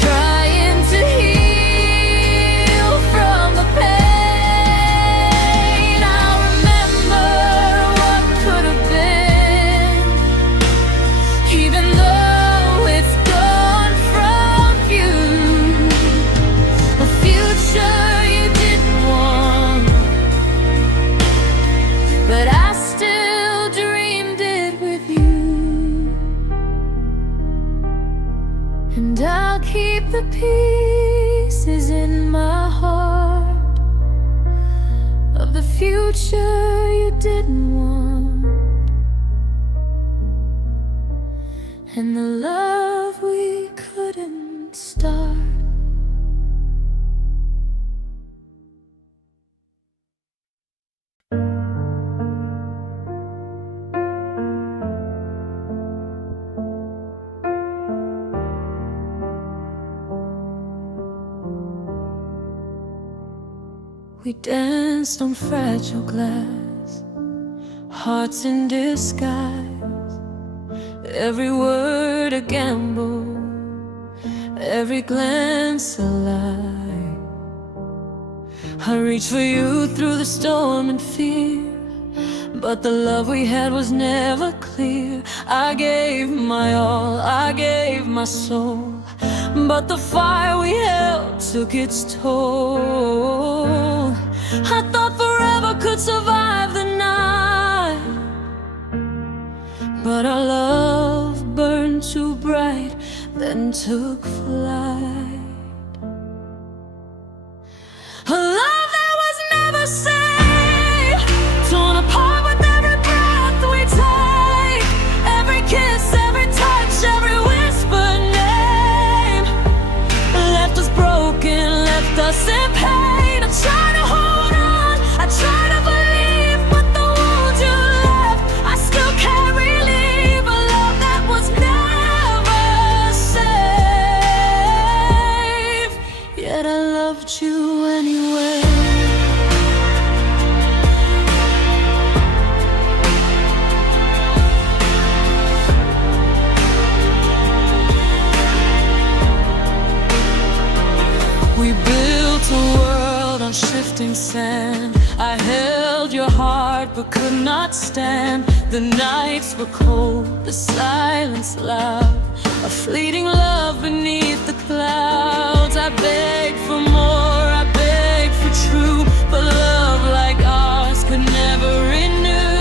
trying to heal from the pain. I remember what could have been, even though it's gone from view. A future you didn't want, but I still dreamed it with you. And I'll keep the pieces in my heart of the future you didn't want, and the love we couldn't start. We danced on fragile glass, hearts in disguise, every word a gamble, every glance a lie. I reached for you through the storm and fear, but the love we had was never clear. I gave my all, I gave my soul, but the fire we held took its toll. I thought forever could survive the night, but our love burned too bright, then took flight. A love that was never safe, torn apart with every breath we take, every kiss, every touch, every whispered name, left us broken, left us in pain. I try to hold on, I try to believe, but the wounds you left, I still can't relieve. A love that was never safe, yet I loved you anyway. We built a world on shifting sand. I held your heart but could not stand. The nights were cold, the silence loud, a fleeting love beneath the clouds. I begged for more, I begged for true, but love like ours could never renew.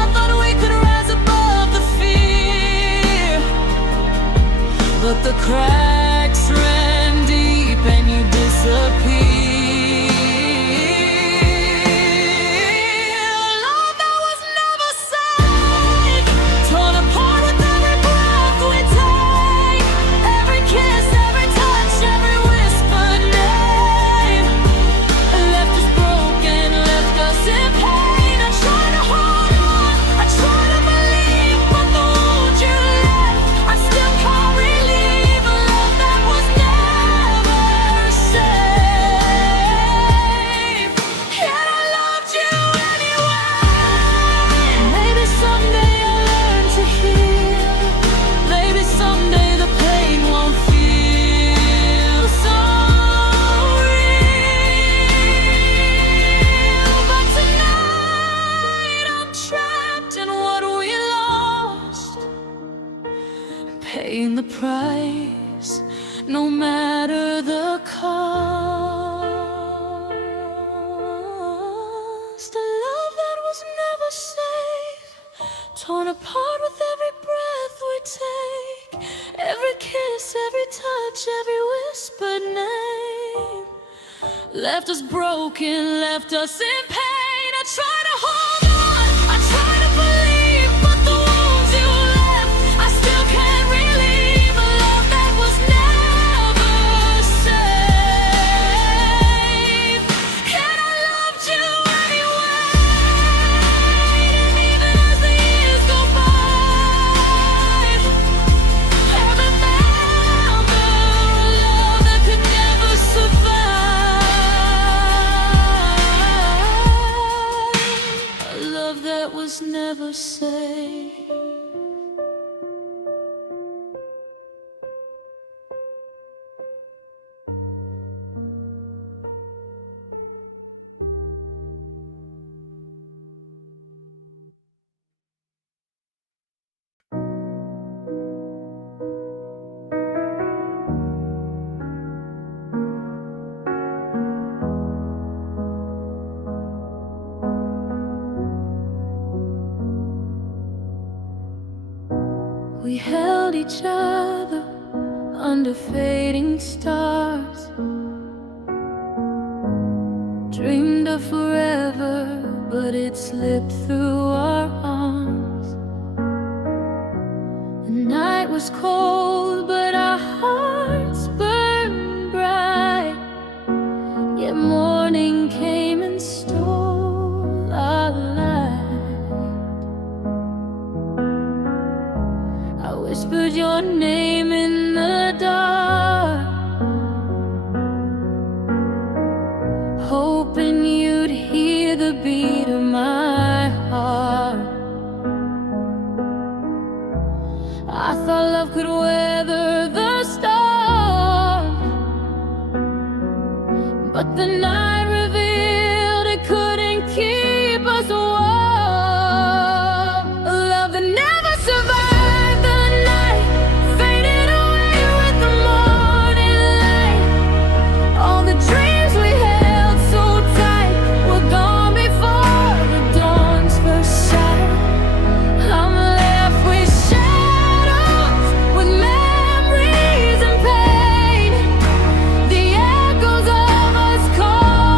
I thought we could rise above the fear, but the cracks ran deep and you disappeared. Paying the price, no matter the cost. A love that was never safe, torn apart with every breath we take. Every kiss, every touch, every whispered name left us broken, left us in pain. I try to hold on, I try to believe, but the wounds you left, I still can't relieve. A love that was never safe. And I loved you anyway. And even as the years go by, heaven found a love that could never survive. A love that was never safe. We held each other under fading stars, dreamed of forever, but it slipped through our arms. The night was cold, but our hearts burned bright. Yet morning came and stole our light. I whispered your name in the dark, hoping you'd hear the beat of my heart. I thought love could weather the storm, but the night revealed it couldn't keep us warm. A love that never survived the night, faded away with the morning light. All the dreams we held so tight were gone before the dawn's first sight. I'm left with shadows, with memories and pain, the echoes of us calling.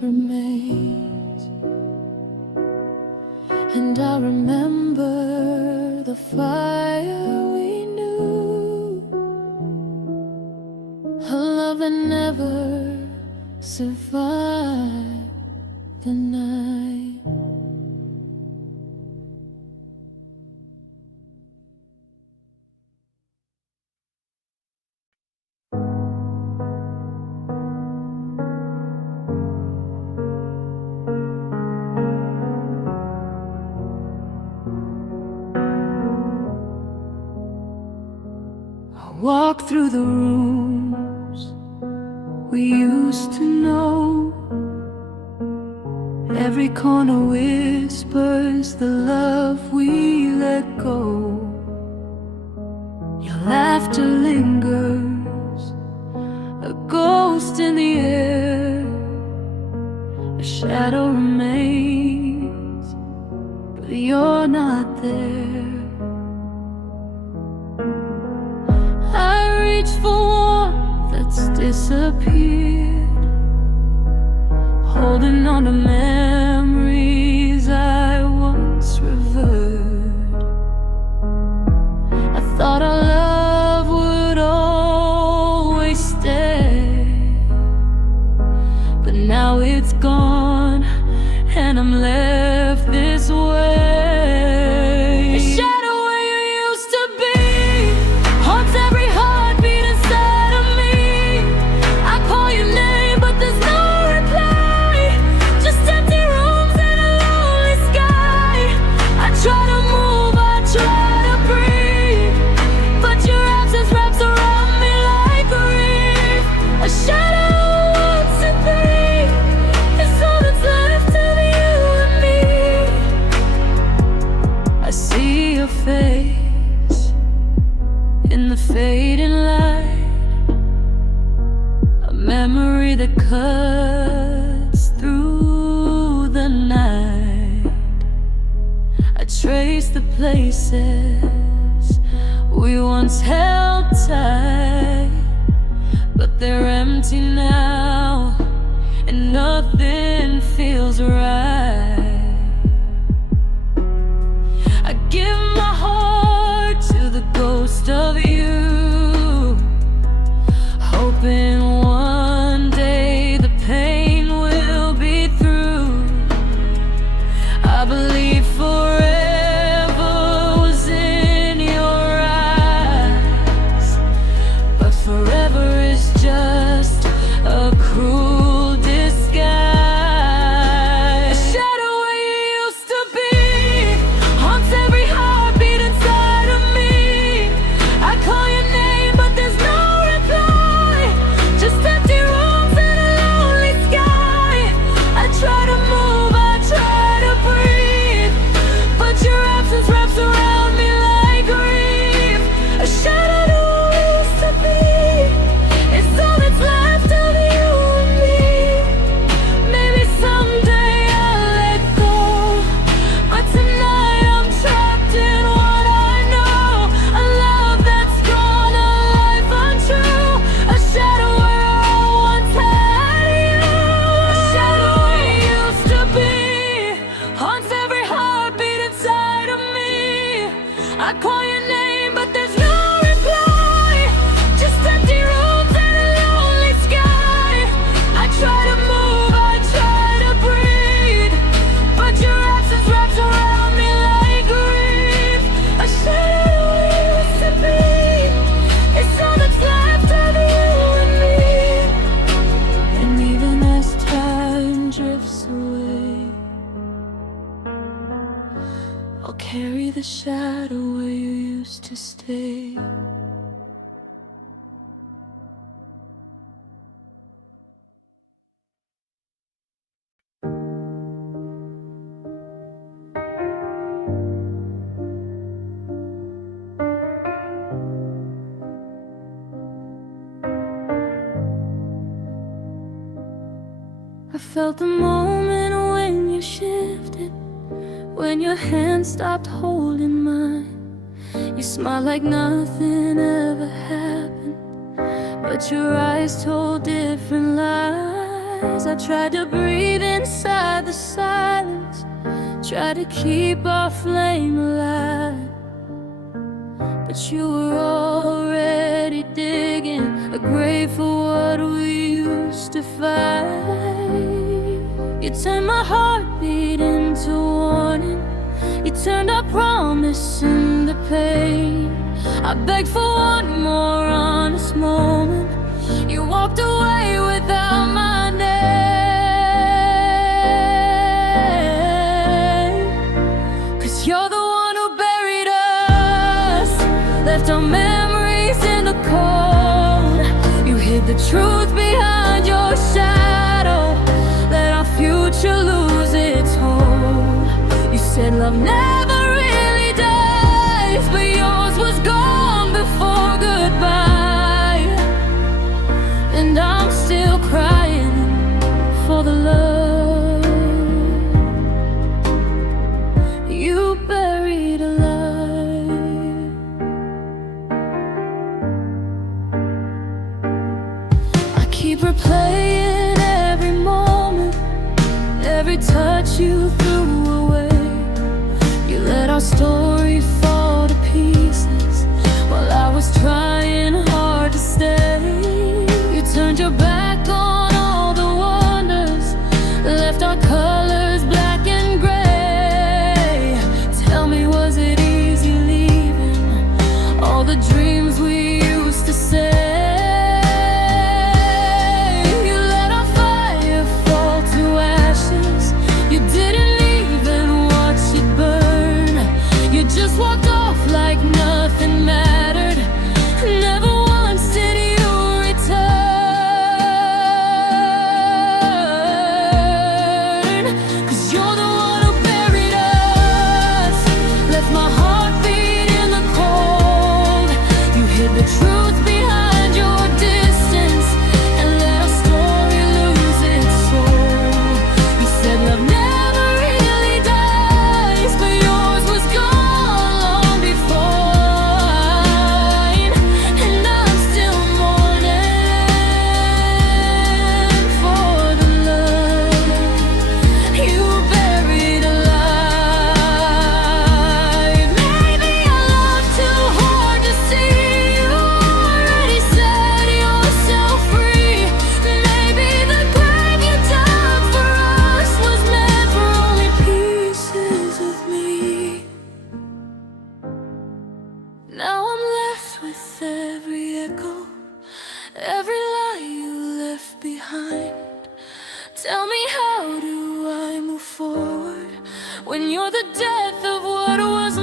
remains. And I remember the fire we knew, a love that never survived the night. Walk through the rooms we used to know. Every corner whispers the love we let go. Your laughter lingers, a ghost in the air. A shadow remains, but you're not there. Reach for warmth that's disappeared, holding on to memories I once revered. I thought our love would always stay, but now it's gone and I'm left this way. A shadow where you used to be haunts every heart. Face in the fading light, a memory that cuts through the night. I trace the places we once held tight, but they're empty now and nothing feels right. I give my heart to the ghost of you, hoping one day the pain will be through. I believe forever was in your eyes, but forever is just a cruel disguise. A shadow where you used to be haunts every heartbeat inside of me. I call your name, but there's no reply. Just empty rooms and a lonely sky. I try to move, I try to breathe, but your absence wraps around me like grief. A shadow who used to be is all that's left of you and me. Maybe someday I'll let go, but tonight I'm trapped in what I know. A love that's gone, a life untrue. A shadow where I once had you. A shadow where you used to be haunts every heartbeat inside of me. I call your name, but there's no reply. Just empty rooms and a lonely sky. I try to move, I try to breathe, but your absence wraps around me like grief. A shadow we used to be is all that's left of you and me. And even as time drifts away, I'll carry the shadow where you used to stay. I felt the moment when you shifted, when your hand stopped holding mine. You smiled like nothing ever happened, but your eyes told different lies. as I tried to breathe inside the silence, tried to keep our flame alive. But you were already digging a grave for what we used to fight. You turned my heartbeat into warning, you turned our promise into pain. I begged for one more honest moment, you walked away without my name. 'Cause you're the one who buried us, left our memories in the cold. You hid the truth behind your shadow, let our future lose its hold. You said love never really dies, but yours was gone before goodbye. And I'm still crying for the love you buried alive. I keep replaying every moment, every touch you threw away. You let our story fall to pieces while I was trying hard to stay. You turned your back on all the wonders, left our colors black and gray. Tell me, was it easy leaving all the dreams we used to say? You let our fire fall to ashes, you didn't even watch it burn. You just walked off like nothing mattered, never once did you return. 'Cause you're the one who buried us, left my heartbeat in the cold. You hid the truth behind your distance and let our story lose its soul. You said love never really dies, but yours was gone long before mine. And I'm still mourning for the love you buried alive. Maybe I love too hard to see, you already set yourself free. Maybe the grave you dug for us was meant for only pieces of me. Now I'm left with every echo, every lie you left behind. Tell me, how do I move forward when you're the death of what was